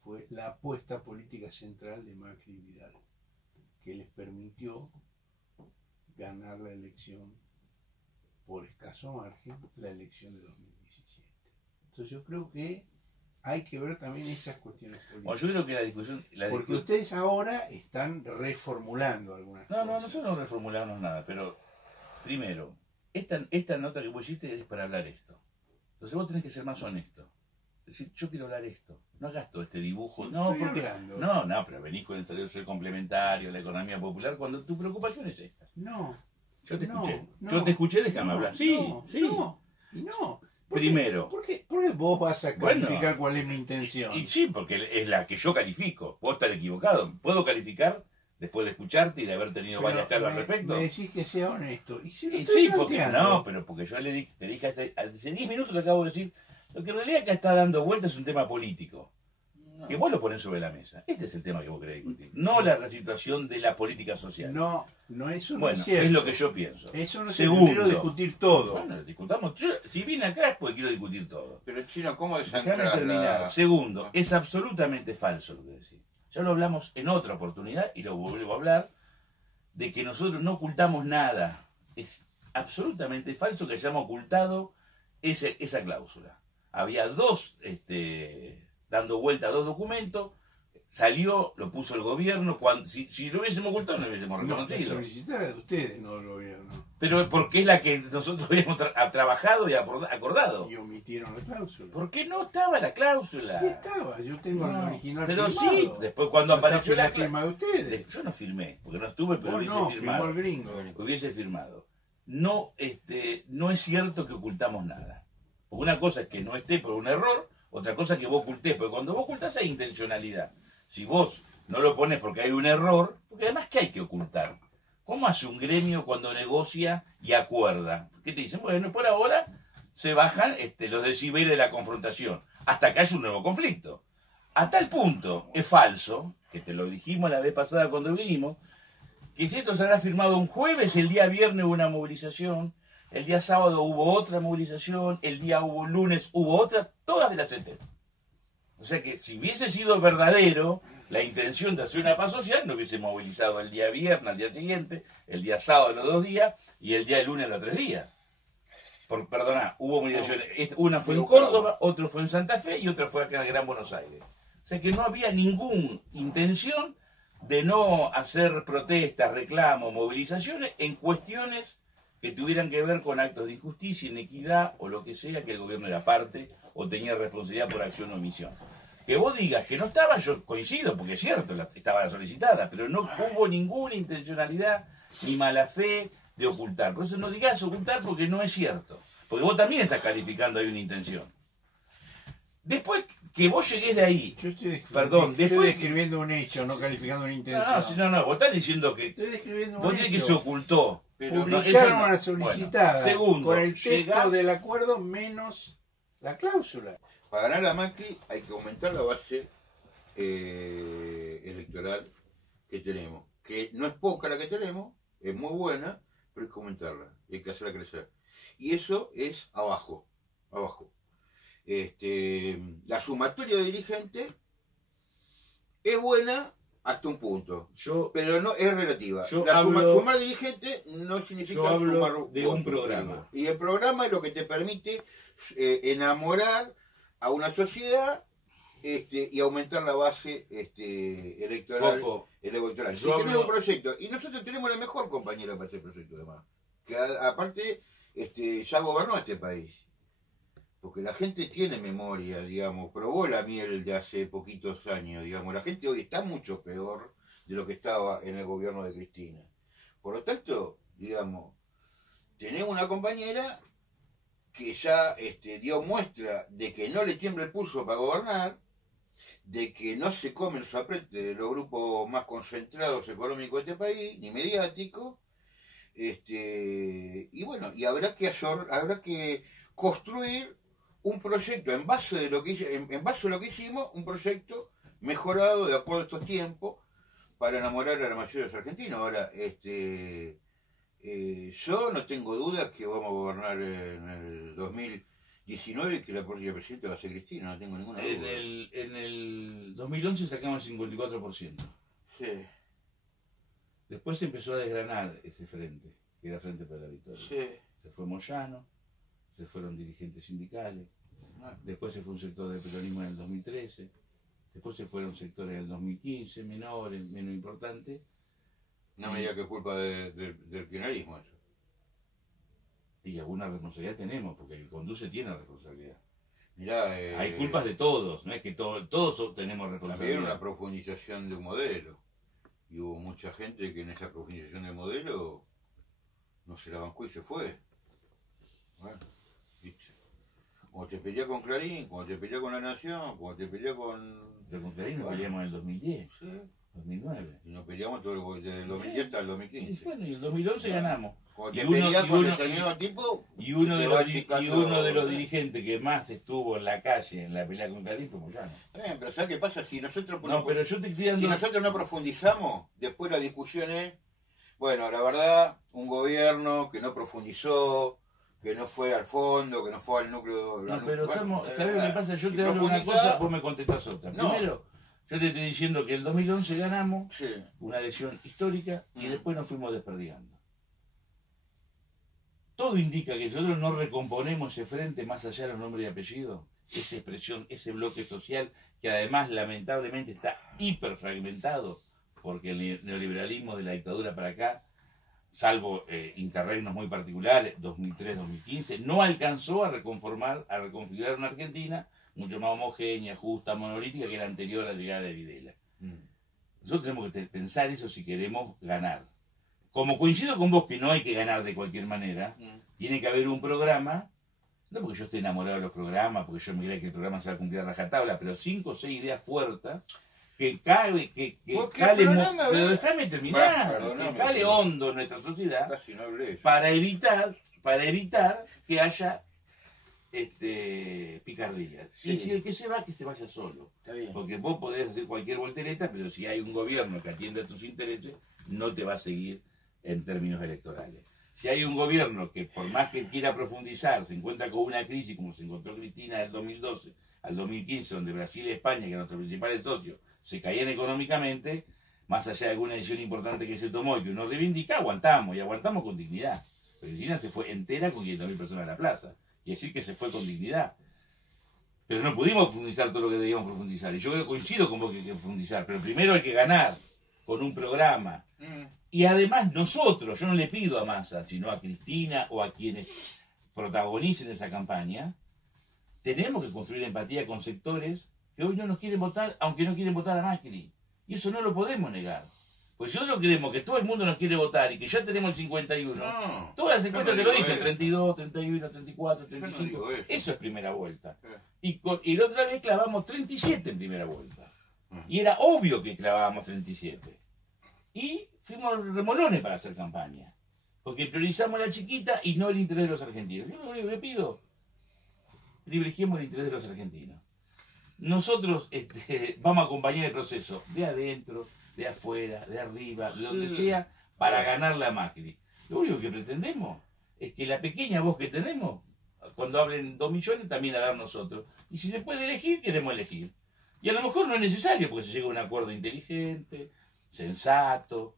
Fue la apuesta política central de Macri y Vidal, que les permitió ganar la elección por escaso margen, la elección de 2017. Entonces yo creo que hay que ver también esas cuestiones políticas. Bueno, yo creo que la discusión... Porque ustedes ahora están reformulando algunas cosas. No, nosotros no reformulamos nada, pero primero, esta nota que vos hiciste es para hablar esto. Entonces vos tenés que ser más honesto. Es decir, yo quiero hablar esto. No hagas todo este dibujo. No, Estoy porque... hablando. No, pero venís con el desarrollo complementario, la economía popular, cuando tu preocupación es esta. No. Yo te escuché. No, Yo te escuché, déjame no, hablar. Sí, no, sí. No, y no. ¿Por qué? Primero. ¿Por qué vos vas a Bueno, calificar cuál es mi intención? Y sí, porque es la que yo califico. Puedo estar equivocado. Puedo calificar después de escucharte y de haber tenido Pero varias charlas al respecto. Me decís que sea honesto. Y si lo Y estoy sí, porque planteando. no, pero porque yo te dije hace 10 minutos le acabo de decir, lo que en realidad acá está dando vuelta es un tema político. No. Que vos lo ponés sobre la mesa. Este es el tema que vos querés discutir. No la situación de la política social. No, eso no Bueno, es cierto. es lo que yo pienso. Eso no es Segundo. quiero discutir todo. Bueno, discutamos. Yo, si vine acá es porque quiero discutir todo. Pero Chino, ¿cómo Déjame desanclar terminar. la... Segundo, es absolutamente falso lo que decís. Ya lo hablamos en otra oportunidad y lo vuelvo a hablar, de que nosotros no ocultamos nada. Es absolutamente falso que hayamos ocultado esa cláusula. Había dando vuelta a dos documentos, salió, lo puso el gobierno, si lo hubiésemos ocultado no lo hubiésemos No, la reconocido. solicitar de ustedes, no del gobierno. Pero porque es la que nosotros habíamos trabajado y acordado. Y omitieron la cláusula. ¿Por qué no estaba la cláusula? Sí estaba, yo tengo No, el original pero firmado. sí, después cuando Pero apareció está la firma de ustedes. Yo no firmé, porque no estuve, pero Vos hubiese no, firmó firmado. el gringo. Hubiese firmado. No, no es cierto que ocultamos nada. Porque una cosa es que no esté por un error, otra cosa es que vos ocultés, porque cuando vos ocultás hay intencionalidad. Si vos no lo pones porque hay un error, porque además ¿qué hay que ocultar? ¿Cómo hace un gremio cuando negocia y acuerda? ¿Qué te dicen? Bueno, por ahora se bajan los decibeles de la confrontación, hasta que haya un nuevo conflicto. A tal punto es falso, que te lo dijimos la vez pasada cuando vinimos, que si esto se habrá firmado un jueves, el día viernes hubo una movilización, el día sábado hubo otra movilización, el día lunes hubo otra, todas de la CETEP. O sea que si hubiese sido verdadero la intención de hacer una paz social, no hubiese movilizado el día viernes al día siguiente, el día sábado los 2 días y el día lunes los 3 días. Perdona, hubo movilizaciones. Una fue en Córdoba, otra fue en Santa Fe y otra fue acá en el Gran Buenos Aires. O sea que no había ninguna intención de no hacer protestas, reclamos, movilizaciones en cuestiones que tuvieran que ver con actos de injusticia, inequidad o lo que sea que el gobierno era parte o tenía responsabilidad por acción o omisión. Que vos digas que no estaba, yo coincido, porque es cierto, estaba la solicitada, pero no hubo ninguna intencionalidad ni mala fe de ocultar. Por eso no digas ocultar porque no es cierto. Porque vos también estás calificando ahí una intención. Después que vos llegués de ahí, Yo estoy perdón, después describiendo un hecho, no calificando una intención. no, vos estás diciendo que Estoy describiendo vos un decís que hecho. se ocultó. Pero no, eso Publicaron no. una solicitada Bueno, segundo, con el texto llegás- del acuerdo menos la cláusula. Para ganar a Macri hay que aumentar la base electoral que tenemos. Que no es poca la que tenemos, es muy buena, pero hay que aumentarla, hay que hacerla crecer. Y eso es abajo. La sumatoria de dirigentes es buena hasta un punto, pero no es relativa. Sumar dirigentes no significa yo hablo sumar de un votos, programa. digo. Y el programa es lo que te permite enamorar a una sociedad y aumentar la base electoral. Coco, electoral. Si yo tenemos hablo- un proyecto, y nosotros tenemos la mejor compañera para ese proyecto además, que aparte ya gobernó este país. Porque la gente tiene memoria, digamos, probó la miel de hace poquitos años, digamos. La gente hoy está mucho peor de lo que estaba en el gobierno de Cristina. Por lo tanto, digamos, tenemos una compañera que ya dio muestra de que no le tiembla el pulso para gobernar, de que no se come los apretes de los grupos más concentrados económicos de este país, ni mediáticos, y bueno, y habrá que construir un proyecto en base de lo que en base a lo que hicimos, un proyecto mejorado de acuerdo a estos tiempos para enamorar a la mayoría de los argentinos. Ahora, yo no tengo dudas que vamos a gobernar en el 2019 y que la próxima presidenta va a ser Cristina, no tengo ninguna duda. En el 2011 sacamos el 54%. Sí. Después se empezó a desgranar ese frente, que era Frente para la Victoria. Sí. Se fue Moyano, se fueron dirigentes sindicales, después se fue un sector del peronismo en el 2013, después se fueron sectores en el 2015, menores, menos importantes. No me diga que es culpa del kirchnerismo eso. Y alguna responsabilidad tenemos, porque el que conduce tiene responsabilidad. Mirá, hay culpas de todos, no es que todos tenemos responsabilidad. Había una profundización de un modelo. Y hubo mucha gente que en esa profundización del modelo no se la bancó y se fue. Bueno, ¿viste? Cuando te peleas con Clarín, cuando te peleas con La Nación, cuando te peleas con... Pero con Clarín nos peleamos en el 2010, sí. 2009. Y nos peleamos todo desde el 2010 hasta el 2015. Y bueno, y en el 2011 ganamos. Cuando te peleas con determinado tipo... Y uno de los dirigentes que más estuvo en la calle en la pelea con Clarín fue Moyano. Pero ¿sabes qué pasa? Si nosotros si nosotros no profundizamos, después la discusión es... Bueno, la verdad, un gobierno que no profundizó, que no fue al fondo, que no fue al núcleo... No, pero ¿sabes lo que pasa? Yo te hablo una cosa, vos me contestás otra. No. Primero, yo te estoy diciendo que en el 2011 ganamos, sí, una elección histórica, y después nos fuimos desperdigando. Todo indica que nosotros no recomponemos ese frente más allá de los nombres y apellidos, esa expresión, ese bloque social que además lamentablemente está hiperfragmentado, porque el neoliberalismo de la dictadura para acá, salvo interregnos muy particulares, 2003-2015, no alcanzó a reconfigurar una Argentina mucho más homogénea, justa, monolítica que la anterior a la llegada de Videla. Nosotros tenemos que pensar eso si queremos ganar. Como coincido con vos que no hay que ganar de cualquier manera, tiene que haber un programa, no porque yo esté enamorado de los programas, porque yo me crea que el programa se va a cumplir a rajatabla, pero 5 o 6 ideas fuertas que cale, pero déjame terminar, que cale hondo en nuestra sociedad, casi no hablé, para evitar que haya picardía. Sí. Y si el que se vaya solo. Porque vos podés hacer cualquier voltereta, pero si hay un gobierno que atiende a tus intereses, no te va a seguir en términos electorales. Si hay un gobierno que por más que quiera profundizar, se encuentra con una crisis como se encontró Cristina del 2012 al 2015, donde Brasil y España, que eran nuestros principales socios, se caían económicamente, más allá de alguna decisión importante que se tomó y que uno reivindica, aguantamos, y aguantamos con dignidad. Pero Cristina se fue entera con 500.000 personas a la plaza. Y decir que se fue con dignidad. Pero no pudimos profundizar todo lo que debíamos profundizar. Y yo coincido con vos que hay que profundizar. Pero primero hay que ganar con un programa. Y además nosotros, yo no le pido a Massa, sino a Cristina o a quienes protagonicen esa campaña, tenemos que construir empatía con sectores que hoy no nos quieren votar, aunque no quieren votar a Macri. Y eso no lo podemos negar. Pues si nosotros queremos que todo el mundo nos quiere votar y que ya tenemos el 51, todas las encuestas te lo dicen, 32, 31, 34, 35, eso es primera vuelta. Y la otra vez clavamos 37 en primera vuelta. Y era obvio que clavábamos 37. Y fuimos remolones para hacer campaña. Porque priorizamos a la chiquita y no el interés de los argentinos. Yo lo único que pido, privilegiemos el interés de los argentinos. Nosotros vamos a acompañar el proceso de adentro, de afuera, de arriba, de donde sea, para ganarle a Macri. Lo único que pretendemos es que la pequeña voz que tenemos, cuando hablen 2 millones, también hablar nosotros. Y si se puede elegir, queremos elegir. Y a lo mejor no es necesario, porque se llega a un acuerdo inteligente, sensato,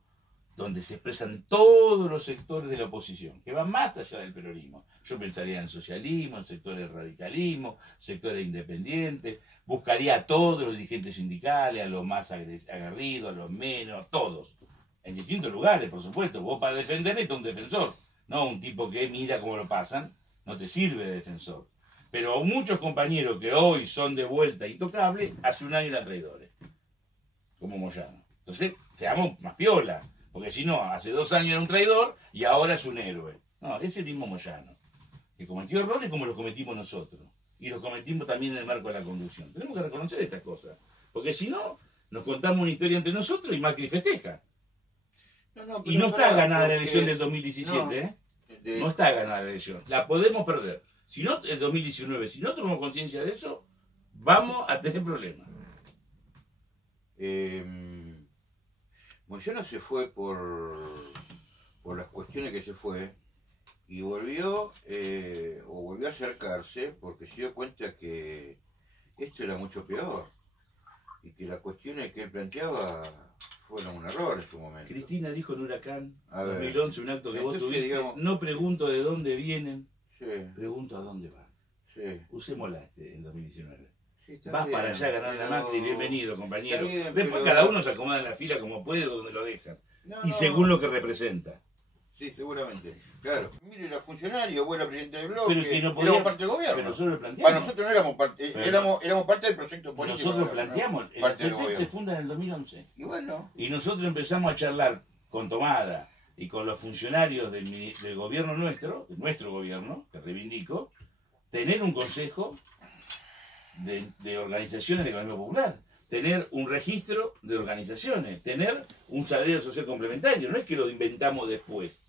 donde se expresan todos los sectores de la oposición, que van más allá del peronismo. Yo pensaría en socialismo, en sectores de radicalismo, sectores independientes, buscaría a todos los dirigentes sindicales, a los más aguerridos, a los menos, todos, en distintos lugares, por supuesto. Vos para defender necesitas un defensor, no un tipo que mira cómo lo pasan, no te sirve de defensor. Pero muchos compañeros que hoy son de vuelta intocables, hace un año eran traidores, como Moyano. Entonces, seamos más piola. Porque si no, hace 2 años era un traidor y ahora es un héroe. No, es el mismo Moyano, que cometió errores como los cometimos nosotros. Y los cometimos también en el marco de la conducción. Tenemos que reconocer estas cosas. Porque si no, nos contamos una historia entre nosotros y Macri festeja. Y no está ganada la elección del 2017, No está ganada la elección. La podemos perder. Si no, en 2019, si no tomamos conciencia de eso, vamos a tener problemas. Moyano se fue por las cuestiones que se fue y volvió a acercarse porque se dio cuenta que esto era mucho peor y que las cuestiones que él planteaba fueron un error en su momento. Cristina dijo en Huracán, A ver, 2011, un acto que vos entonces, tuviste, digamos, no pregunto de dónde vienen, sí, pregunto a dónde van. sí, Usémosla en 2019. sí, está Vas bien, para allá a ganar la pero- Macri, bienvenido, compañero. Está bien, Después pero- cada uno se acomoda en la fila como puede o donde lo dejan. No, Y no. según lo que representa. Sí, seguramente. Claro. Mire, era funcionario, vos era presidente del bloque, Pero que no éramos podía- parte del gobierno. Pero nosotros lo Para planteamos. nosotros no éramos parte, Pero- éramos parte del proyecto político. Nosotros ¿no? planteamos, el Parte del CETEP se gobierno. funda en el 2011. Y bueno, Y nosotros empezamos a charlar con Tomada y con los funcionarios del gobierno nuestro, de nuestro gobierno, que reivindico, tener un consejo de organizaciones de economía popular, tener un registro de organizaciones, tener un salario social complementario. No es que lo inventamos después.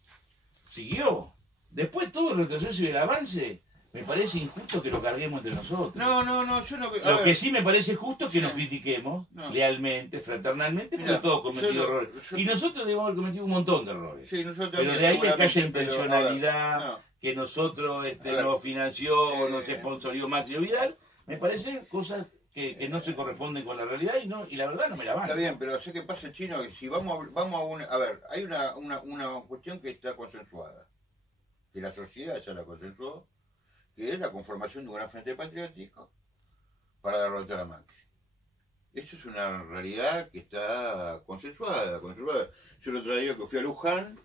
Siguió. Después todo el retroceso y el avance, me parece injusto que lo carguemos entre nosotros. no, yo no... a Lo ver, que sí me parece justo es que Sí. nos critiquemos No. lealmente, fraternalmente, porque Mira, todos cometido yo no- errores. yo- Y nosotros debemos haber cometido un montón de errores. Sí, nosotros Pero también, de ahí a que haya seguramente, pero, a ver, intencionalidad, no. que nosotros A ver, nos financió o nos eh, sponsorió Macri o Vidal, me parecen cosas que no se corresponden con la realidad y la verdad no me la van. Está bien, pero sé que pasa, Chino, que si vamos a una... A ver, hay una cuestión que está consensuada, que la sociedad ya la consensuó, que es la conformación de un gran frente patriótico para derrotar a Macri. Eso es una realidad que está consensuada. Yo el otro día que fui a Luján,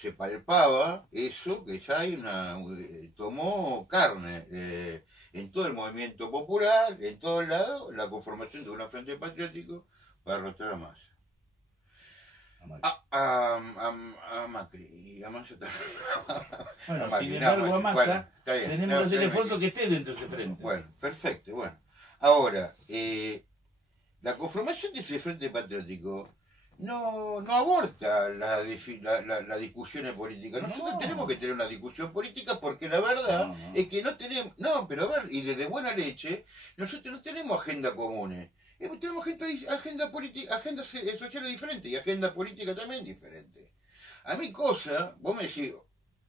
se palpaba eso, que ya hay tomó carne en todo el movimiento popular, en todos lados, la conformación de un gran frente patriótico para derrotar a Massa. A Macri y a Massa también. Bueno, a Macri, sin no, embargo, a Massa bueno, está bien. tenemos No, que hacer el está esfuerzo bien. que esté dentro de ese frente. Bueno, perfecto, bueno. Ahora, la conformación de ese frente patriótico no aborta la discusión en política. Nosotros No. tenemos que tener una discusión política porque la verdad No, no. es que no tenemos... No, pero a ver, y desde buena leche, nosotros no tenemos agenda comunes. Tenemos agenda política, agendas sociales diferentes y agenda política también diferente. A mí vos me decís,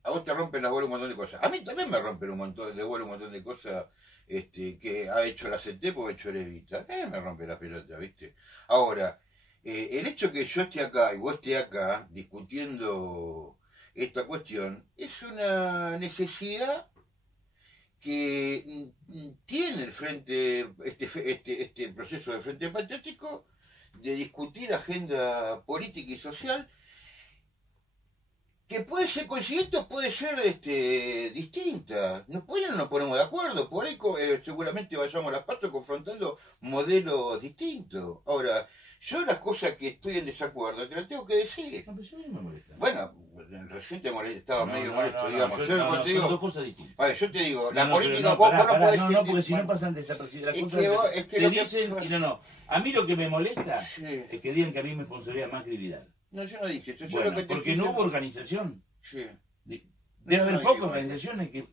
a vos te rompen las bolas un montón de cosas. A mí también me rompen un montón de cosas que ha hecho la CETEP o ha hecho Levita. Me rompe la pelota, ¿viste? Ahora, el hecho que yo esté acá y vos esté acá discutiendo esta cuestión es una necesidad que tiene el frente, este proceso del Frente Patriótico de discutir agenda política y social que puede ser coincidente o puede ser distinta. No nos ponemos de acuerdo, por ahí seguramente vayamos a las pasos confrontando modelos distintos. Ahora, yo las cosas que estoy en desacuerdo te las tengo que decir. No, pero eso a mí me molesta. Bueno, recién estaba medio molesto, digamos. Yo, Yo cuando te son digo, dos cosas distintas. a ver, yo te digo, la No, política, pero vos pará, no pará, podés no, decir- porque si no bueno, pasan desapercibidas. Las es cosas que se lo que- dicen y no. A mí lo que me molesta Sí. es que digan que a mí me sponsoría Macri y Vidal. No, yo no dije eso. Yo Bueno, lo que te porque estoy no hubo diciendo- organización. Sí. Debe haber no pocas dijimos. organizaciones que No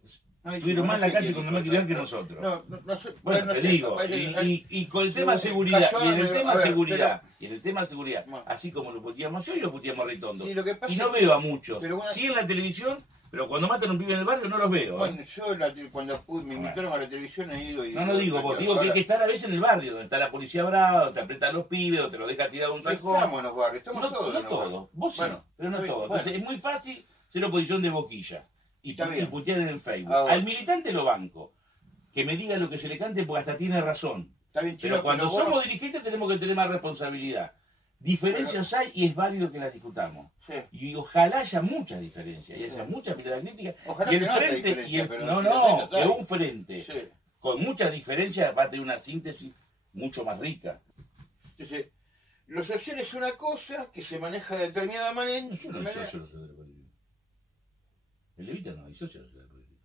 dijimos, tuvieron más no la sé calle qué con dijo, Macri y Vidal que nosotros. No sé. Bueno, no te sé, digo, parece- y con el tema Sí, seguridad, cayó, y en el pero, tema a ver, seguridad, y en el tema seguridad, Bueno. así como lo puteamos yo y lo puteamos a Ritondo. Sí, lo que pasa Y no es que- veo a muchos. pero bueno- Sí en la televisión, pero cuando matan a un pibe en el barrio no los veo. Bueno, yo cuando me invitaron a la televisión he ido y... No digo vos, digo que hay que estar a veces en el barrio, donde está la policía brava, donde te aprieta a los pibes, donde te lo deja tirado un No cajón. estamos en los barrios, estamos No, todos no en los barrios. todos, vos sí, Bueno, pero no está bien, todos. bueno. Entonces es muy fácil ser oposición de boquilla y, Está bien. putear en el Facebook. Ahora- Al militante lo banco, que me diga lo que se le cante porque hasta tiene razón. Está bien, Pero Chino, cuando vos- somos dirigentes tenemos que tener más responsabilidad. Diferencias hay y es válido que las discutamos. Sí. Y ojalá haya muchas diferencias y haya muchas miradas críticas. Ojalá Y el que no haya frente, diferencia, pero no, si las hay, no, las que hay. un frente Sí. con muchas diferencias va a tener una síntesis mucho más rica. Entonces, lo social es una cosa que se maneja de determinada manera. Yo no soy socio de la política. El Levita no hay socio de la política.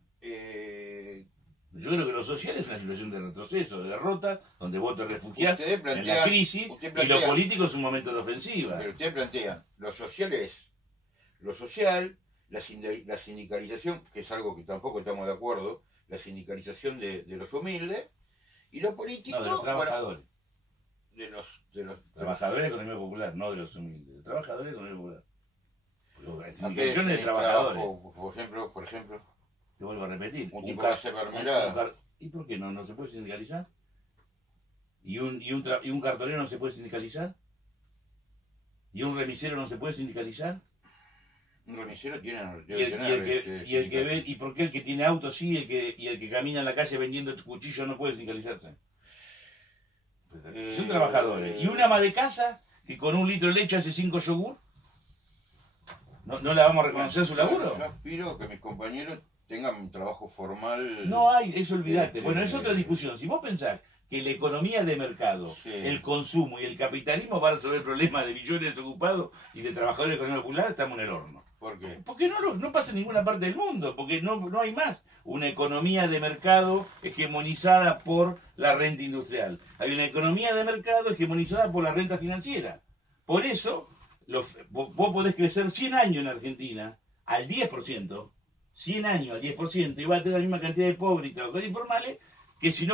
Yo creo que lo social es una situación de retroceso, de derrota, donde vos te refugiás Ustedes en la plantean- crisis usted y plantea- lo político es un momento de ofensiva. Pero usted plantea, lo social es lo social, la sindicalización, que es algo que tampoco estamos de acuerdo, la sindicalización de los humildes, y lo político, No, de los trabajadores. Bueno, de los Trabajadores de la economía popular, no de los humildes. De trabajadores de la economía popular. La ¿a qué sindicalización de define trabajadores. trabajo? Por ejemplo, Te vuelvo a repetir. un tipo que hace mermelada. ¿Y por qué no? ¿No se puede sindicalizar? ¿Y un cartonero no se puede sindicalizar? ¿Y un remisero no se puede sindicalizar? Un remisero tiene, ¿Y debe el, tener, que ve, y por qué el que tiene auto sí y el que camina en la calle vendiendo cuchillos no puede sindicalizarse? Son trabajadores. ¿Y una ama de casa que con 1 litro de leche hace 5 yogur? ¿No la vamos a reconocer su laburo? Yo aspiro que mis compañeros tengan un trabajo formal. No hay, eso olvidate. Bueno, es otra discusión. Si vos pensás que la economía de mercado, Sí. el consumo y el capitalismo van a resolver el problema de millones de ocupados y de trabajadores de la economía popular, estamos en el horno. ¿Por qué? Porque no pasa en ninguna parte del mundo, porque no hay más una economía de mercado hegemonizada por la renta industrial. Hay una economía de mercado hegemonizada por la renta financiera. Por eso, vos podés crecer 100 años en Argentina al 10%, 100 años al 10%, y vas a tener la misma cantidad de pobres y trabajadores informales que si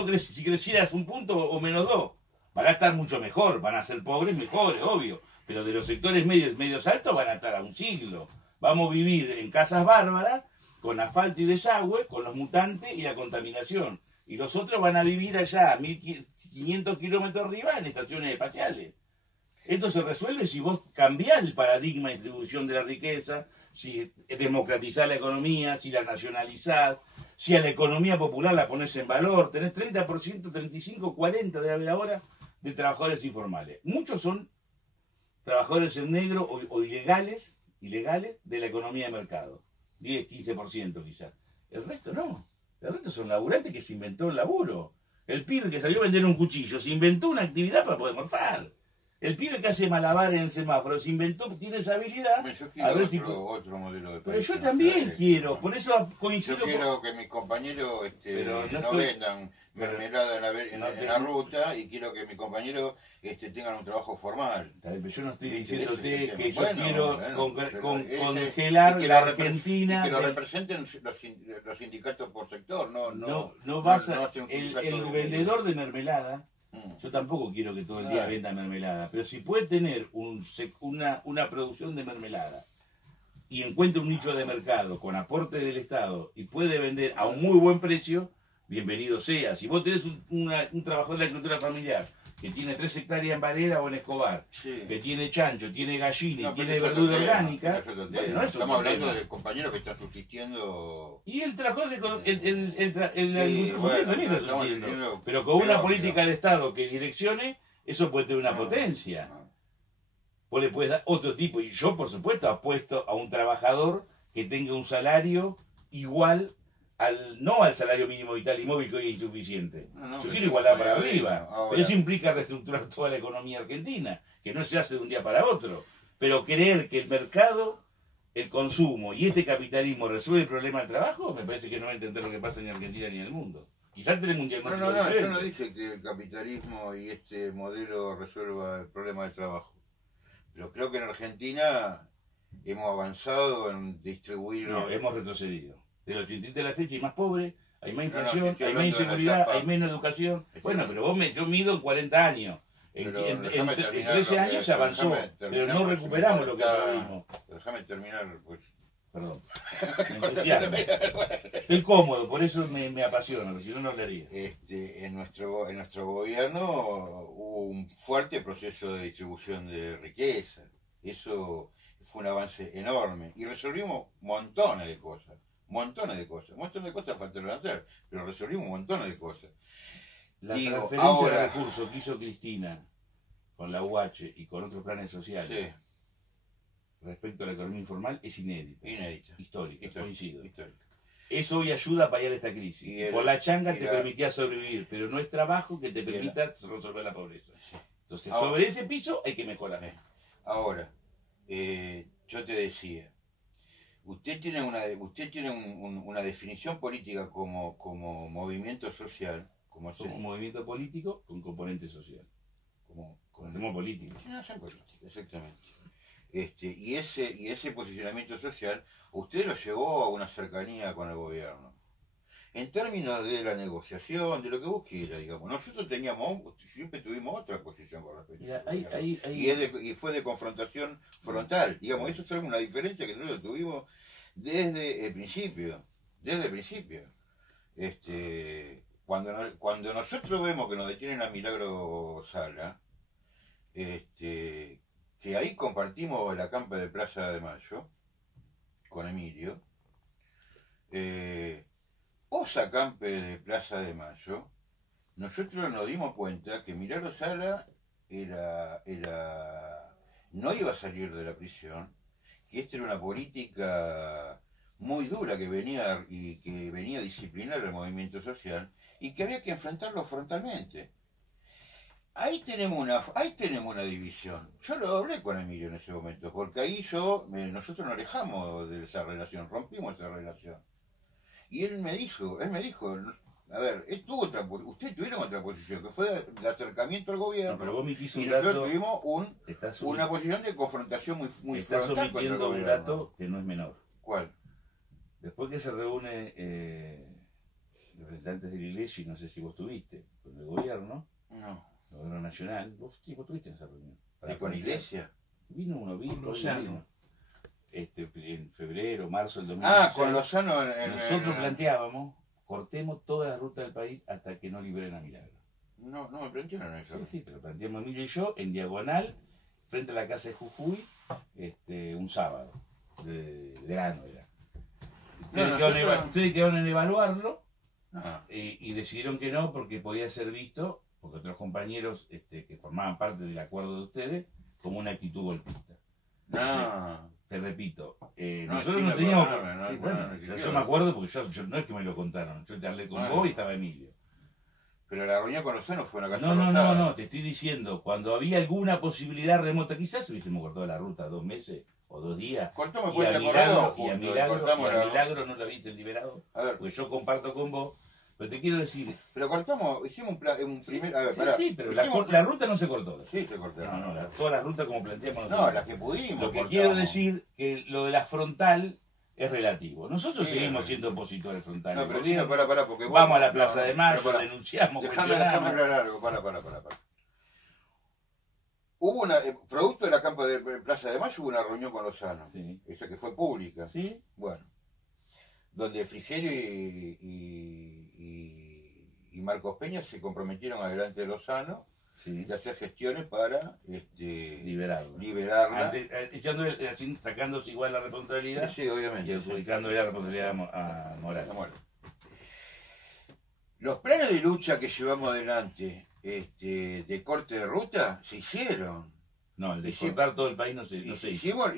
crecieras 1 punto o menos 2. Van a estar mucho mejor, van a ser pobres mejores, obvio, pero de los sectores medios altos van a estar a 1 siglo. Vamos a vivir en casas bárbaras, con asfalto y desagüe, con los mutantes y la contaminación. Y los otros van a vivir allá, a 1500 kilómetros arriba, en estaciones espaciales. Esto se resuelve si vos cambiás el paradigma de distribución de la riqueza, si democratizás la economía, si la nacionalizás, si a la economía popular la ponés en valor. Tenés 30%, 35%, 40% de haber ahora de trabajadores informales. Muchos son trabajadores en negro o ilegales de la economía de mercado. 10, 15% quizás. El resto no. El resto son laburantes que se inventó el laburo. El pibe que salió a vender un cuchillo se inventó una actividad para poder morfar. El pibe que hace malabares en el semáforo se inventó, tiene esa habilidad. Yo quiero otro modelo de país. Pero yo también quiero, por eso coincido. Yo quiero que mis compañeros no vendan mermelada en la ruta, y quiero que mis compañeros tengan un trabajo formal. Pero yo no estoy diciéndote que yo Bueno, quiero y congelar que la lo Argentina. Y que lo representen los sindicatos por sector, no vas a, hace un sindicato el de vendedor de mermelada. Yo tampoco quiero que todo el día venda mermelada, pero si puede tener una producción de mermelada y encuentra un nicho de mercado con aporte del Estado y puede vender a un muy buen precio, bienvenido sea. Si vos tenés un trabajador de la agricultura familiar que tiene 3 hectáreas en Varela o en Escobar, Sí. que tiene chancho, tiene gallina y Pero tiene eso verdura es otro tema, orgánica, eso es otro bueno, tema. eso Estamos es otro hablando tema. de compañeros que están subsistiendo. Y el trabajador de la Sí, agricultura familiar bueno, también está estamos subsistiendo. diciendo Pero con una peor, política digamos. de Estado que direccione, eso puede tener una No, potencia. no. Vos le puedes dar otro tipo. Y yo, por supuesto, apuesto a un trabajador que tenga un salario igual no al salario mínimo vital y móvil, que hoy es insuficiente. No, Yo que quiero igualar estamos para ahí, arriba. ahora. Pero eso implica reestructurar toda la economía argentina, que no se hace de un día para otro. Pero creer que el mercado, el consumo y este capitalismo resuelve el problema del trabajo, me parece que no va a entender lo que pasa ni en Argentina ni en el mundo. Quizás tenemos un diagnóstico Yo diferente. no dije que el capitalismo y este modelo resuelva el problema del trabajo. Pero creo que en Argentina hemos avanzado en distribuir. No, hemos retrocedido. Del 83 a la fecha hay más pobres, hay más No, inflación, estoy hay más hablando de la inseguridad, etapa. hay menos educación. Estoy Bueno, hablando- pero yo mido en 40 años. En Pero déjame en terminar 13 lo que- años se avanzó, déjame pero terminar no porque recuperamos me lo que está- perdimos. Déjame terminar, pues. Perdón. Me entusiasma. Estoy cómodo, por eso me apasiona, porque si no, no lo haría. En nuestro gobierno hubo un fuerte proceso de distribución de riqueza. Eso fue un avance enorme. Y resolvimos montones de cosas. Montones de cosas faltaron hacer, pero resolvimos montones de cosas. La Digo, transferencia ahora- de recursos que hizo Cristina con la UH y con otros planes sociales Sí, respecto a la economía informal es inédita, inédita. histórica, coincido. Histórica. Eso hoy ayuda a paliar esta crisis. Y el- Con la changa y te la- permitía sobrevivir, pero no es trabajo que te y la- permita resolver la pobreza. Sí. Entonces, Ahora- sobre ese piso hay que mejorar. Ahora, yo te decía, usted tiene una definición política como movimiento social, como Somos un movimiento político con componente social. como Hacemos política. generación política, exactamente. Y ese posicionamiento social, usted lo llevó a una cercanía con el gobierno. en términos de la negociación, de lo que vos quieras, digamos. Nosotros siempre tuvimos otra posición con respecto Mira, a eso, digamos. Y fue de confrontación frontal, digamos. Eso es una diferencia que nosotros tuvimos desde el principio. Desde el principio. Cuando nosotros vemos que nos detienen a Milagro Sala, que ahí compartimos la campa de Plaza de Mayo con Emilio, Osa Campe de Plaza de Mayo, nosotros nos dimos cuenta que Milagro Sala no iba a salir de la prisión, que esta era una política muy dura que venía a disciplinar el movimiento social y que había que enfrentarlo frontalmente. Ahí tenemos una división. Yo lo hablé con Emilio en ese momento, porque ahí nosotros nos alejamos de esa relación, rompimos esa relación. Y él me dijo, a ver, ustedes tuvieron otra posición, que fue el acercamiento al gobierno, no, pero vos me quiso y un nosotros dato, tuvimos una posición de confrontación muy estás frontal contra el omitiendo un gobierno. dato que no es menor. ¿Cuál? Después que se reúne representantes de la iglesia, y no sé si vos tuviste, con el gobierno, No. el gobierno nacional, vos tuviste en esa reunión. ¿Y con Iglesia? Vino uno, Lozano. vino. En febrero, marzo del 2016. Ah, con Lozano Nosotros planteábamos, cortemos toda la ruta del país hasta que no liberen a Milagro. No me plantearon eso. Sí, pero planteamos Emilio y yo en diagonal, frente a la casa de Jujuy, un sábado, de verano era. Ustedes quedaron en evaluarlo y decidieron que no porque podía ser visto, porque otros compañeros que formaban parte del acuerdo de ustedes, como una actitud golpista. No. Te repito, No, nosotros sí, no me teníamos... acuerdo, no, sí, no, bueno, no, yo me acuerdo porque yo no es que me lo contaron, yo te hablé con Bueno. vos y estaba Emilio. Pero la reunión con Lozano fue una casa No, te estoy diciendo, cuando había alguna posibilidad remota, quizás hubiésemos cortado la ruta 2 meses o 2 días, Cortamos y a Puente Corredor Milagro no lo hubiesen liberado, A ver, porque yo comparto con vos, pero te quiero decir... pero hicimos un primer... A ver, sí, pará. sí, pero Hicimos la ruta no se cortó. Sí, se cortaron. Toda la ruta como planteamos No, nosotros. las que pudimos. Lo que cortamos. quiero decir que lo de la frontal es relativo. Nosotros Sí, seguimos siendo opositores frontales. No, pero Gobierno, Chino, pará, porque vamos a la Plaza de Mayo, pero denunciamos, Déjame cuestionamos. aclarar algo, pará. Hubo producto de la campa de Plaza de Mayo, hubo una reunión con Lozano, Sí. esa que fue pública. ¿Sí? Bueno, donde Frigerio y Marcos Peña se comprometieron adelante de Lozano Sí. de hacer gestiones para Liberarlo. liberarla. Sacándose igual la responsabilidad Sí, obviamente. y adjudicándole la responsabilidad a Morales. Bueno. Los planes de lucha que llevamos adelante de corte de ruta se hicieron. No, el de Hicimos- cortar todo el país no se hizo. Hicimos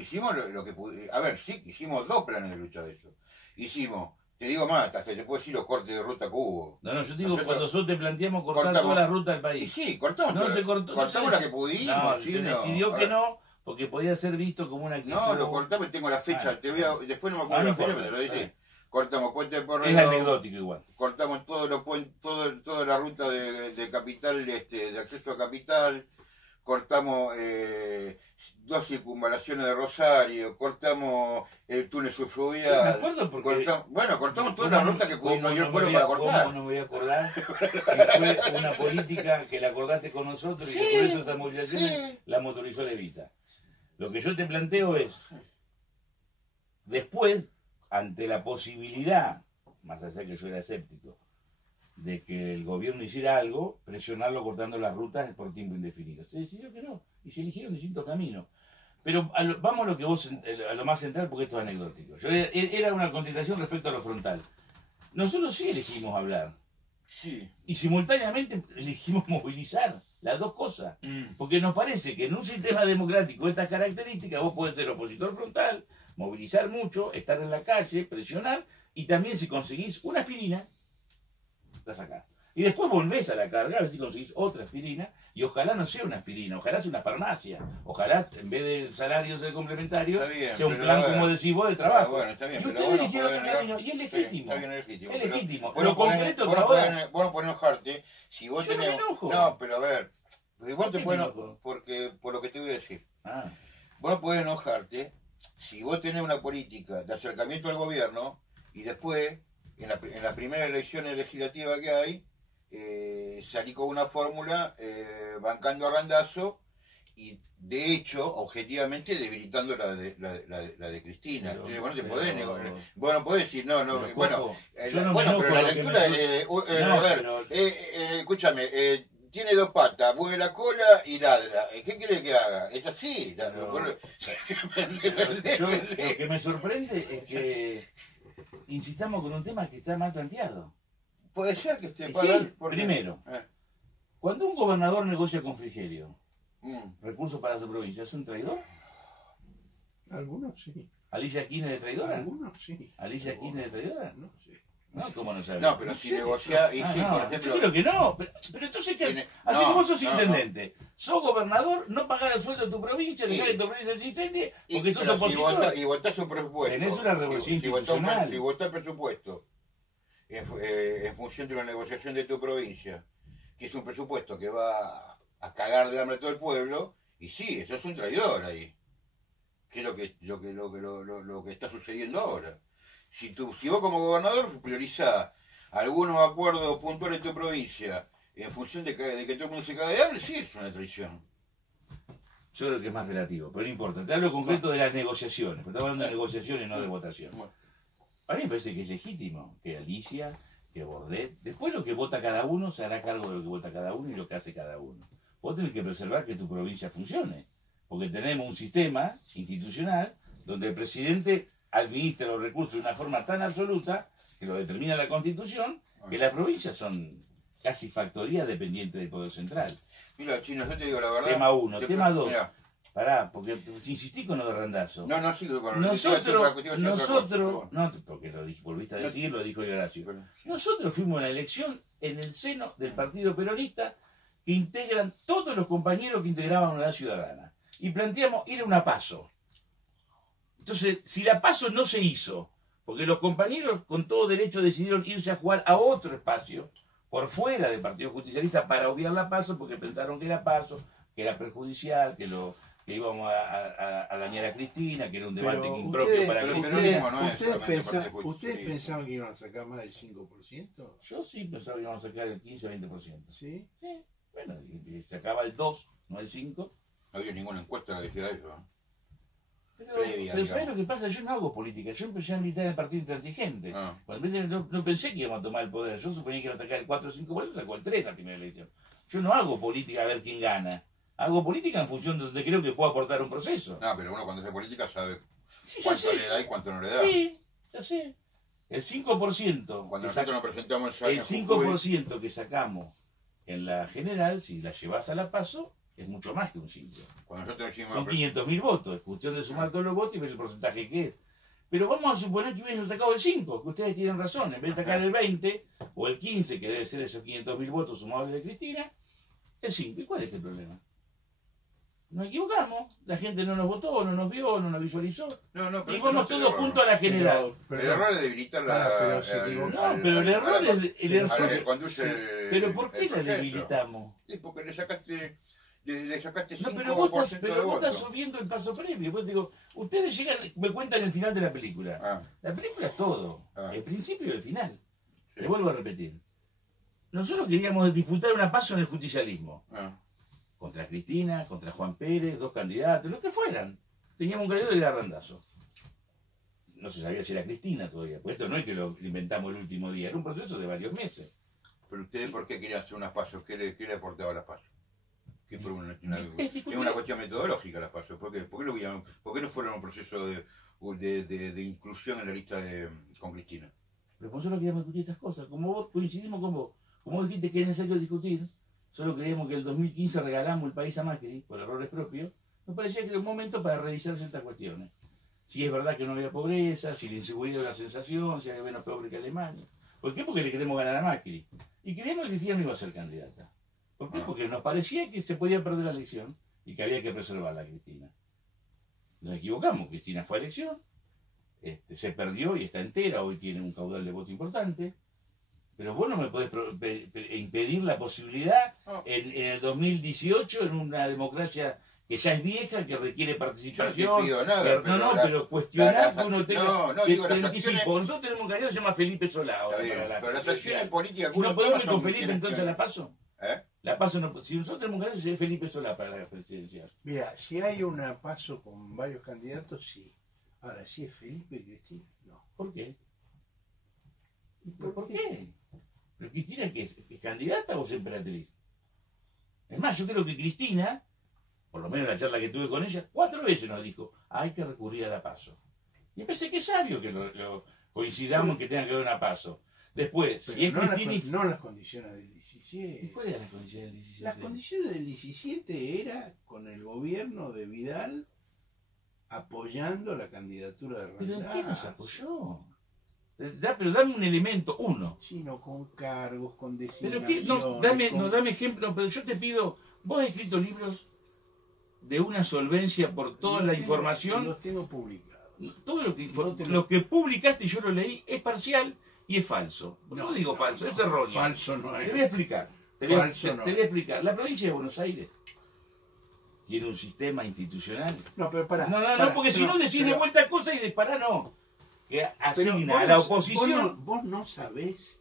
lo que pudimos. A ver, sí, hicimos 2 planes de lucha de eso. Hicimos, te digo más, hasta te puedo decir los cortes de ruta que hubo. No, yo digo, Nosotros cuando nosotros te planteamos cortar cortamos- toda la ruta del Y país. sí, cortamos. No se cortó. Cortamos la que pudimos. No, sí, se no. decidió A que ver, no, porque podía ser visto como una actitud. No, lo cortamos y tengo la fecha. Ah, después no me acuerdo no la fecha, importa, pero te lo está dice. bien. Cortamos Puente de Es Porredón, anecdótico igual. cortamos toda la ruta de capital, de acceso a capital, cortamos 2 circunvalaciones de Rosario, cortamos el túnel Sí, me subfluvial, acuerdo porque... cortamos toda la ruta que pudimos dio el pueblo para ¿Cómo cortar. no me voy a acordar? Que fue una política que la acordaste con nosotros y que Sí, por eso estas movilizaciones sí. la motorizó Levita. Lo que yo te planteo es, después, ante la posibilidad, más allá que yo era escéptico, de que el gobierno hiciera algo, presionarlo cortando las rutas por tiempo indefinido. Se decidió que no, y se eligieron distintos caminos. Pero vamos a lo que a lo más central, porque esto es anecdótico. Era una contestación respecto a lo frontal. Nosotros sí elegimos hablar, Sí. y simultáneamente elegimos movilizar, las dos cosas. Porque nos parece que en un sistema democrático de estas características vos podés ser opositor frontal, movilizar mucho, estar en la calle, presionar, y también si conseguís una aspirina, la sacás. Y después volvés a la carga a ver si conseguís otra aspirina, y ojalá no sea una aspirina, ojalá sea una farmacia, ojalá en vez de salarios del complementario, Está bien, sea un pero plan, a ver, como decís vos, de trabajo. Bueno, está bien, Y pero ustedes vos no eligieron podés otro negar- camino, y es Sí, legítimo. está bien, es legítimo. Es pero legítimo. vos Lo no podés- concreto vos que no ahora... podés- vos no podés enojarte si vos Yo no me tenés... enojo. No, pero a ver, vos ¿Por te qué podés me enojar, enojo? porque por lo que te voy a decir. Ah, Vos no podés enojarte si vos tenés una política de acercamiento al gobierno y después en la primera elección legislativa que hay, salí con una fórmula bancando a Randazzo y de hecho, objetivamente, debilitando la de Cristina. Pero, Entonces, bueno, pero- bueno, podés decir, no, no, pero, bueno, Coco, yo no me bueno, enojo pero la lo que lectura, no, a ver, pero- escúchame, tiene dos patas, mueve la cola y ladra. ¿Qué quiere que haga? Es así. Yo, lo que me sorprende es que insistamos con un tema que está mal planteado. Puede ser que esté Sí, primero. Eh, Cuando un gobernador negocia con Frigerio mm. recursos para su provincia, ¿es un traidor? Algunos sí. ¿Alicia Kirchner es traidora? Algunos sí. ¿Alicia Kirchner es traidora? No sé. No, ¿cómo no sabes? No, pero si negocia, y Ah, sí, no, por ejemplo. yo creo que no. Pero entonces, ¿qué? Tiene- Así no, que vos sos no, intendente, sos gobernador, no pagás el sueldo de tu provincia, Y- dejás que tu provincia se incendie, porque sos pero opositor. y votás un presupuesto. Tenés una revolución Si votás institucional. si votás presupuesto en función de una negociación de tu provincia, que es un presupuesto que va a cagar de hambre a todo el pueblo, y sí, eso es un traidor ahí. Que es lo que está sucediendo ahora. Si vos como gobernador priorizás algunos acuerdos puntuales de tu provincia en función de que todo el mundo se cague de hambre, sí es una traición. Yo creo que es más relativo, pero no importa. Te hablo concreto de las negociaciones, pero estamos hablando de negociaciones, no de votación. Bueno. A mí me parece que es legítimo que Alicia, que Bordet, después lo que vota cada uno se hará cargo de lo que vota cada uno y lo que hace cada uno. Vos tenés que preservar que tu provincia funcione, porque tenemos un sistema institucional donde el presidente administra los recursos de una forma tan absoluta, que lo determina la Constitución, que las provincias son casi factorías dependientes del Poder Central. Mira, Chino, yo te digo la verdad. Tema 1. Tema 2. Mirá, Pará, porque insistí con lo de Randazo. no, sigo con Nosotros, no, porque lo dije, volviste a decir, lo dijo Horacio. Pero- Nosotros fuimos a la elección en el seno del Partido Peronista que integran todos los compañeros que integraban Unidad Ciudadana. Y planteamos ir a una PASO. Entonces, si la PASO no se hizo, porque los compañeros con todo derecho decidieron irse a jugar a otro espacio, por fuera del Partido Justicialista, para obviar la PASO, porque pensaron que era PASO, que era perjudicial, que íbamos a dañar a Cristina, que era un debate Pero impropio para pero- Cristina. peronismo no es ustedes solamente Partido ¿ustedes Justicialista. pensaban que iban a sacar más del 5%? Yo sí pensaba que íbamos a sacar el 15-20%. ¿Sí? Sí, bueno, y sacaba el 2, no el 5. No había ninguna encuesta que decía eso. Pero, Previa, pero ¿sabes digamos. lo que pasa? Yo no hago política. Yo empecé a militar en el Partido Intransigente. Ah. Cuando no pensé que íbamos a tomar el poder. Yo suponía que iba a sacar el 4 o 5%, sacó el 3 la primera elección. Yo no hago política a ver quién gana. Hago política en función de donde creo que puedo aportar un proceso. No, pero uno cuando hace política sabe Sí, ya cuánto sé. le da y cuánto no le da. Sí, ya sé. El 5%. Cuando que nosotros nos presentamos el 5% que sacamos en la general, si la llevas a la PASO, es mucho más que un 5. cuando nosotros hicimos Son 500.000 votos. Es cuestión de sumar todos los votos y ver el porcentaje que es. Pero vamos a suponer que hubiesen sacado el 5, que ustedes tienen razón. En vez de sacar el 20 o el 15, que debe ser esos 500.000 votos sumados de Cristina, el 5. ¿Y cuál es el problema? Nos equivocamos. La gente no nos votó, no nos vio, no nos visualizó. No, Y eso no vamos es el todos error. juntos a la general. El error es debilitar la. pero se equivocó. No, pero el error es... El a error, ver, conduce pero ¿por qué el la proceso. debilitamos? Sí, porque le sacaste No, 5% pero vos de estás votos. subiendo el paso previo. Pues digo, ustedes llegan, me cuentan el final de la película. Ah, La película es todo, Ah. el principio y el final. Sí. Te vuelvo a repetir. Nosotros queríamos disputar una paso en el justicialismo. ah. Contra Cristina, contra Juan Pérez, 2 candidatos, los que fueran. Teníamos un candidato de Randazo. No se sabía si era Cristina todavía, pues esto no es que lo inventamos el último día, era un proceso de varios meses. Pero ustedes, ¿por qué querían hacer unas pasos? ¿Qué le aportaba a las pasos? ¿Qué fue Discutir. es una cuestión metodológica las pasos. ¿Por qué? ¿Por qué no fueron un proceso de inclusión en la lista con Cristina? Pero nosotros queríamos discutir estas cosas. Como vos, coincidimos con vos. Como vos dijiste que era necesario discutir, solo creíamos que en el 2015 regalamos el país a Macri por errores propios, nos parecía que era un momento para revisar ciertas cuestiones. Si es verdad que no había pobreza, si la inseguridad era una sensación, si había menos pobre que Alemania. ¿Por qué? Porque le queremos ganar a Macri. Y creíamos que Cristina no iba a ser candidata. ¿Por qué? Porque nos parecía que se podía perder la elección y que había que preservarla a Cristina. Nos equivocamos, Cristina fue a elección, se perdió y está entera, hoy tiene un caudal de voto importante, pero vos no me podés impedir la posibilidad No. en el 2018, en una democracia que ya es vieja, que requiere Yo participación. no te pido nada, Pero cuestionar que uno tenga. no, que digo, te las anticipo. acciones- Nosotros tenemos un candidato que se llama Felipe Solá. ahora Está bien, para la pero las presidencial. acciones políticas que ¿Y no uno podemos toma ir con son Felipe quienes entonces a tienen- la PASO? ¿Eh? La PASO no, si nosotros tenemos un candidato, es Felipe Solá para la presidencial. Mira, si hay una paso con varios candidatos, sí. Ahora, si es Felipe y Cristina, no. ¿Por qué? ¿Y ¿Por qué? ¿Pero Cristina qué es candidata o es emperatriz? Es más, yo creo que Cristina, por lo menos la charla que tuve con ella, 4 veces nos dijo, hay que recurrir a la PASO. Y pensé que es sabio que lo coincidamos en que tenga que haber una PASO. Después, Pero si es no, Cristina... no las condiciones del ¿Y 17. cuáles eran las condiciones del 17? Las condiciones del 17 era con el gobierno de Vidal apoyando la candidatura de ¿Pero en Randazzo. qué nos apoyó? Pero dame un elemento, uno. Sino con cargos, con Pero designaciones. dame ejemplo, pero yo te pido, vos has escrito libros de una solvencia por toda la información, Los tengo publicados. todo No te lo que publicaste y yo lo leí es parcial y es falso. No digo falso, es erróneo. Falso no es. Te voy a explicar. Te voy a Falso explicar. La provincia de Buenos Aires tiene un sistema institucional. No, pero pará. No, pará, porque si no decís de pero- vuelta cosas y dispará no. Que pero asigna vos a la no- oposición. Vos no sabés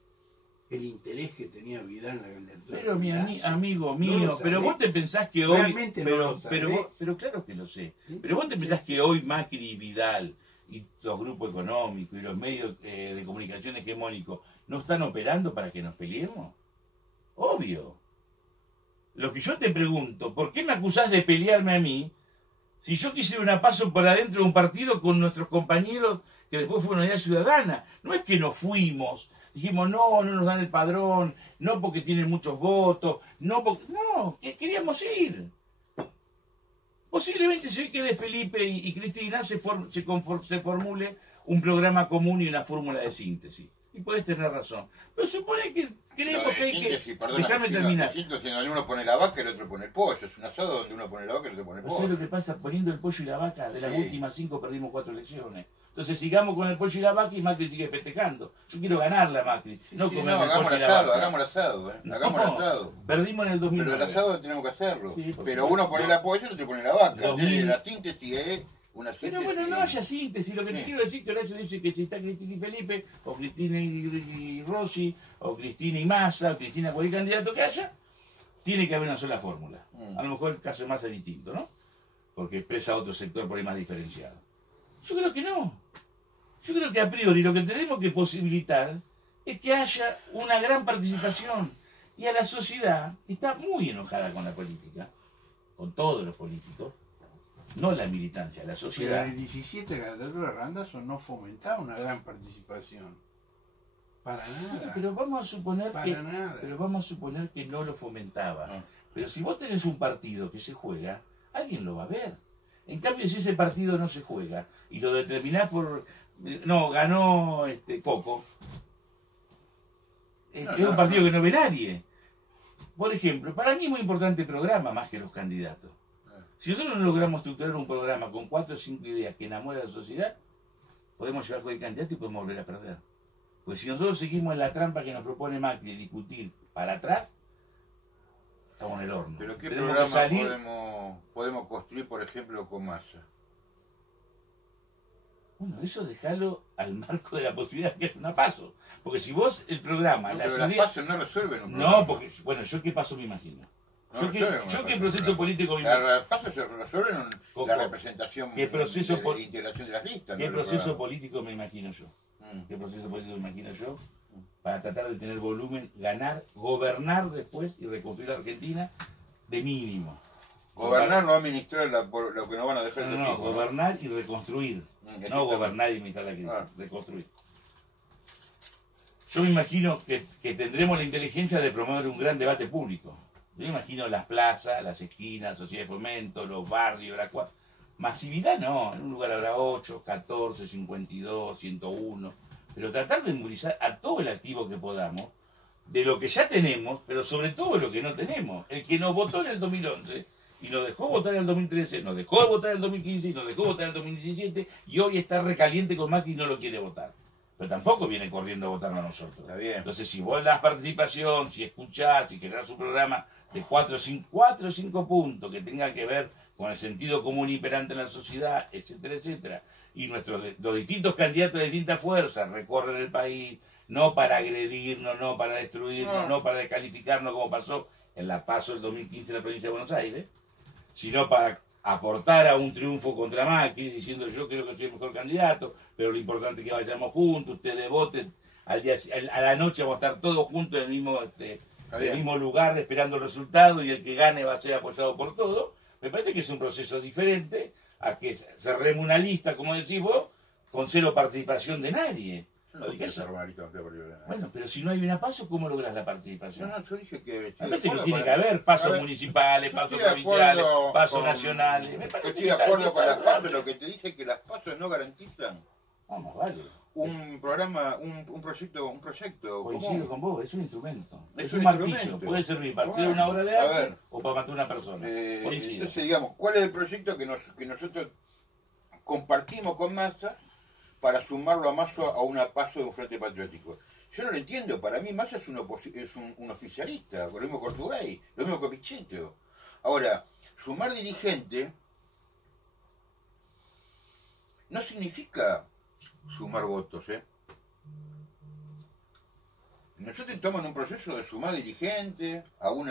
el interés que tenía Vidal en la candidatura. Pero mi de Lazo. amigo No mío, lo pero sabés. vos te pensás que hoy. Realmente no lo sabés. Pero claro que lo sé. Pero vos te pensás que hoy Macri y Vidal y los grupos económicos y los medios de comunicación hegemónicos no están operando para que nos peleemos. Obvio. Lo que yo te pregunto, ¿por qué me acusás de pelearme a mí si yo quisiera una paso por adentro de un partido con nuestros compañeros que después fue una unidad ciudadana? No es que nos fuimos, dijimos no nos dan el padrón, no porque tienen muchos votos, no, que queríamos ir. Posiblemente se ve que de Felipe y Cristina se formule un programa común y una fórmula de síntesis. Y podés tener razón. Pero supone que creemos que hay que... Déjame terminar. Síntesis donde uno pone la vaca y el otro pone el pollo. Es un asado donde uno pone la vaca y el otro pone el ¿No sabés pollo. lo que pasa? Poniendo el pollo y la vaca, de las Sí. últimas 5 perdimos 4 elecciones. Entonces sigamos con el pollo y la vaca y Macri sigue festejando. Yo quiero ganarla, Macri, no Sí, comer no, el hagamos pollo el y la asado, vaca. hagamos el asado, hagamos el asado. Perdimos en el Pero 2009. el asado tenemos que hacerlo. Sí, por Pero supuesto. uno pone la pollo y el otro pone la vaca. 2000. La síntesis es una síntesis. Pero bueno, no haya síntesis. Lo que te Sí. quiero decir es que Horacio dice que si está Cristina y Felipe, o Cristina y Rossi, o Cristina y Massa, o Cristina cualquier candidato que haya, tiene que haber una sola fórmula. A lo mejor el caso de Massa es distinto, ¿no? Porque expresa otro sector por ahí más diferenciado. Yo creo que no. Yo creo que a priori lo que tenemos que posibilitar es que haya una gran participación. Y a la sociedad, que está muy enojada con la política, con todos los políticos, no la militancia, la Pero sociedad. en el 17 la candidatura de Randazzo no fomentaba una gran participación. Para nada. Pero vamos a suponer Para que, nada. pero vamos a suponer que no lo fomentaba. Ah. Pero si vos tenés un partido que se juega, alguien lo va a ver. En cambio, si ese partido no se juega y lo determinás por... No, ganó Coco. Es un partido que no ve nadie. Por ejemplo, para mí es muy importante el programa más que los candidatos. Si nosotros no logramos estructurar un programa con 4 o 5 ideas que enamoren a la sociedad, podemos llevar con el candidato y podemos volver a perder. Pues si nosotros seguimos en la trampa que nos propone Macri de discutir para atrás, estamos en el horno. Pero ¿qué Tenemos programa que salir... podemos construir, por ejemplo, con Massa? Bueno, eso dejalo al marco de la posibilidad de que haya una paso. Porque si vos el programa... No, las pero las ideas- pasos no resuelven un programa. No, porque... Bueno, yo qué paso me imagino. No yo resuelven una qué paso. proceso político me imagino. Las pasos se resuelven en Coco, la representación ¿qué proceso de la integración de las listas. ¿Qué no el proceso programa. político me imagino yo? Mm. ¿Qué proceso político me imagino yo? Para tratar de tener volumen, ganar, gobernar después y reconstruir la Argentina de mínimo. Gobernar, no administrar lo que no van a dejar No, de tipo, ¿no? gobernar y reconstruir. No exactamente. gobernar y administrar la crisis, Ah. reconstruir. Yo me imagino que tendremos la inteligencia de promover un gran debate público. Yo me imagino las plazas, las esquinas, la sociedad de fomento, los barrios, la masividad no, en un lugar habrá 8, 14, 52, 101, pero tratar de movilizar a todo el activo que podamos, de lo que ya tenemos, pero sobre todo lo que no tenemos. El que nos votó en el 2011 y nos dejó votar en el 2013, nos dejó de votar en el 2015 y nos dejó votar en el 2017 y hoy está recaliente con Macri y no lo quiere votar. Pero tampoco viene corriendo a votarnos a nosotros. Está bien. Entonces, si vos das participación, si escuchás, si generás un programa de 4 o 5 puntos que tenga que ver con el sentido común imperante en la sociedad, etcétera, etcétera, y los distintos candidatos de distintas fuerzas recorren el país, no para agredirnos, no para destruirnos, no para descalificarnos como pasó en la PASO del 2015 en la provincia de Buenos Aires, sino para aportar a un triunfo contra Macri, diciendo yo creo que soy el mejor candidato, pero lo importante es que vayamos juntos, ustedes voten, a la noche vamos a estar todos juntos en el mismo lugar esperando el resultado y el que gane va a ser apoyado por todos. Me parece que es un proceso diferente a que cerremos una lista, como decís vos, con cero participación de nadie. No dije cerrar una lista, bueno, pero si no hay una PASO, ¿cómo logras la participación? No, yo dije que... Me parece que tiene que haber pasos municipales, pasos provinciales, pasos nacionales. Me parece estoy de acuerdo con las PASO, lo que te dije es que las PASO no garantizan vale. un programa, un proyecto Coincido común. con vos, es un instrumento. Es un un martillo, instrumento. puede servir para hacer una obra de arte o para matar a una persona. Coincido. Entonces, digamos, ¿cuál es el proyecto que nosotros compartimos con Massa para sumarlo a Massa a una PASO de un frente patriótico? Yo no lo entiendo, para mí Massa es un oficialista, lo mismo Cortubey, lo mismo que Pichetto. Ahora, sumar dirigente no significa sumar votos, ¿eh? Nosotros estamos en un proceso de sumar dirigente a un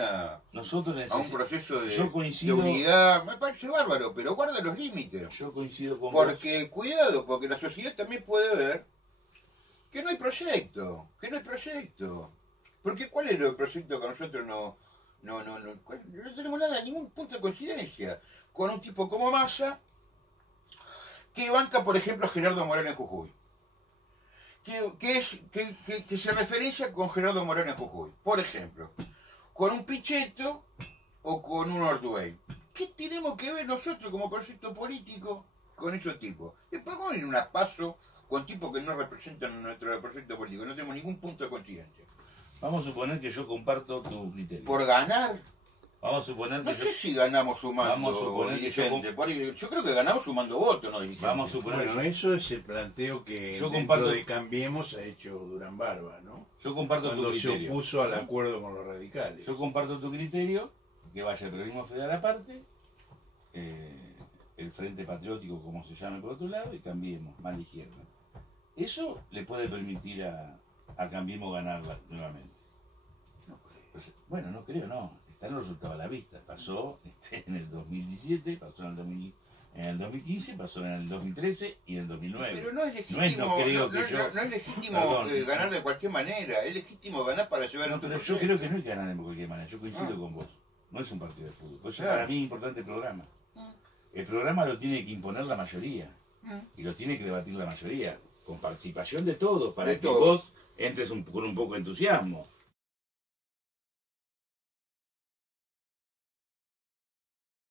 proceso de unidad. Me parece bárbaro, pero guarda los límites. Yo coincido con porque, vos. Cuidado, porque la sociedad también puede ver que no hay proyecto, Porque ¿cuál es el proyecto que nosotros no tenemos nada, ningún punto de coincidencia con un tipo como Massa, que banca, por ejemplo, a Gerardo Morales en Jujuy? Que se referencia con Gerardo Morales en Jujuy, por ejemplo, con un Pichetto o con un Ortubey. ¿Qué tenemos que ver nosotros como proyecto político con esos tipos? Después vamos en una PASO con tipos que no representan nuestro proyecto político, no tenemos ningún punto de coincidencia. Vamos a suponer que yo comparto tu criterio. Por ganar. Vamos a suponer que no sé si ganamos sumando vamos a suponer dirigentes. Yo creo que ganamos sumando votos, no dirigentes. Vamos a suponer bueno, eso es el planteo que yo dentro de Cambiemos ha hecho Durán Barba, ¿no? Yo comparto Cuando tu criterio. se opuso al acuerdo con los radicales. Yo comparto tu criterio, que vaya el peronismo federal aparte, el Frente Patriótico, como se llame por otro lado, y Cambiemos, más la izquierda. Eso le puede permitir a Cambiemos ganarla nuevamente. No creo. Pues, bueno, no creo, no. Están los resultados a la vista. Pasó en el 2017, pasó en el 2015, pasó en el 2013 y en el 2009. Pero no es legítimo, no es legítimo ganar de cualquier manera, es legítimo ganar para llevar a un pero yo creo que no hay que ganar de cualquier manera, yo coincido con vos. No es un partido de fútbol. Por eso para mí es importante el programa. El programa lo tiene que imponer la mayoría. Y lo tiene que debatir la mayoría. Con participación de todos, para que vos entres con un poco de entusiasmo.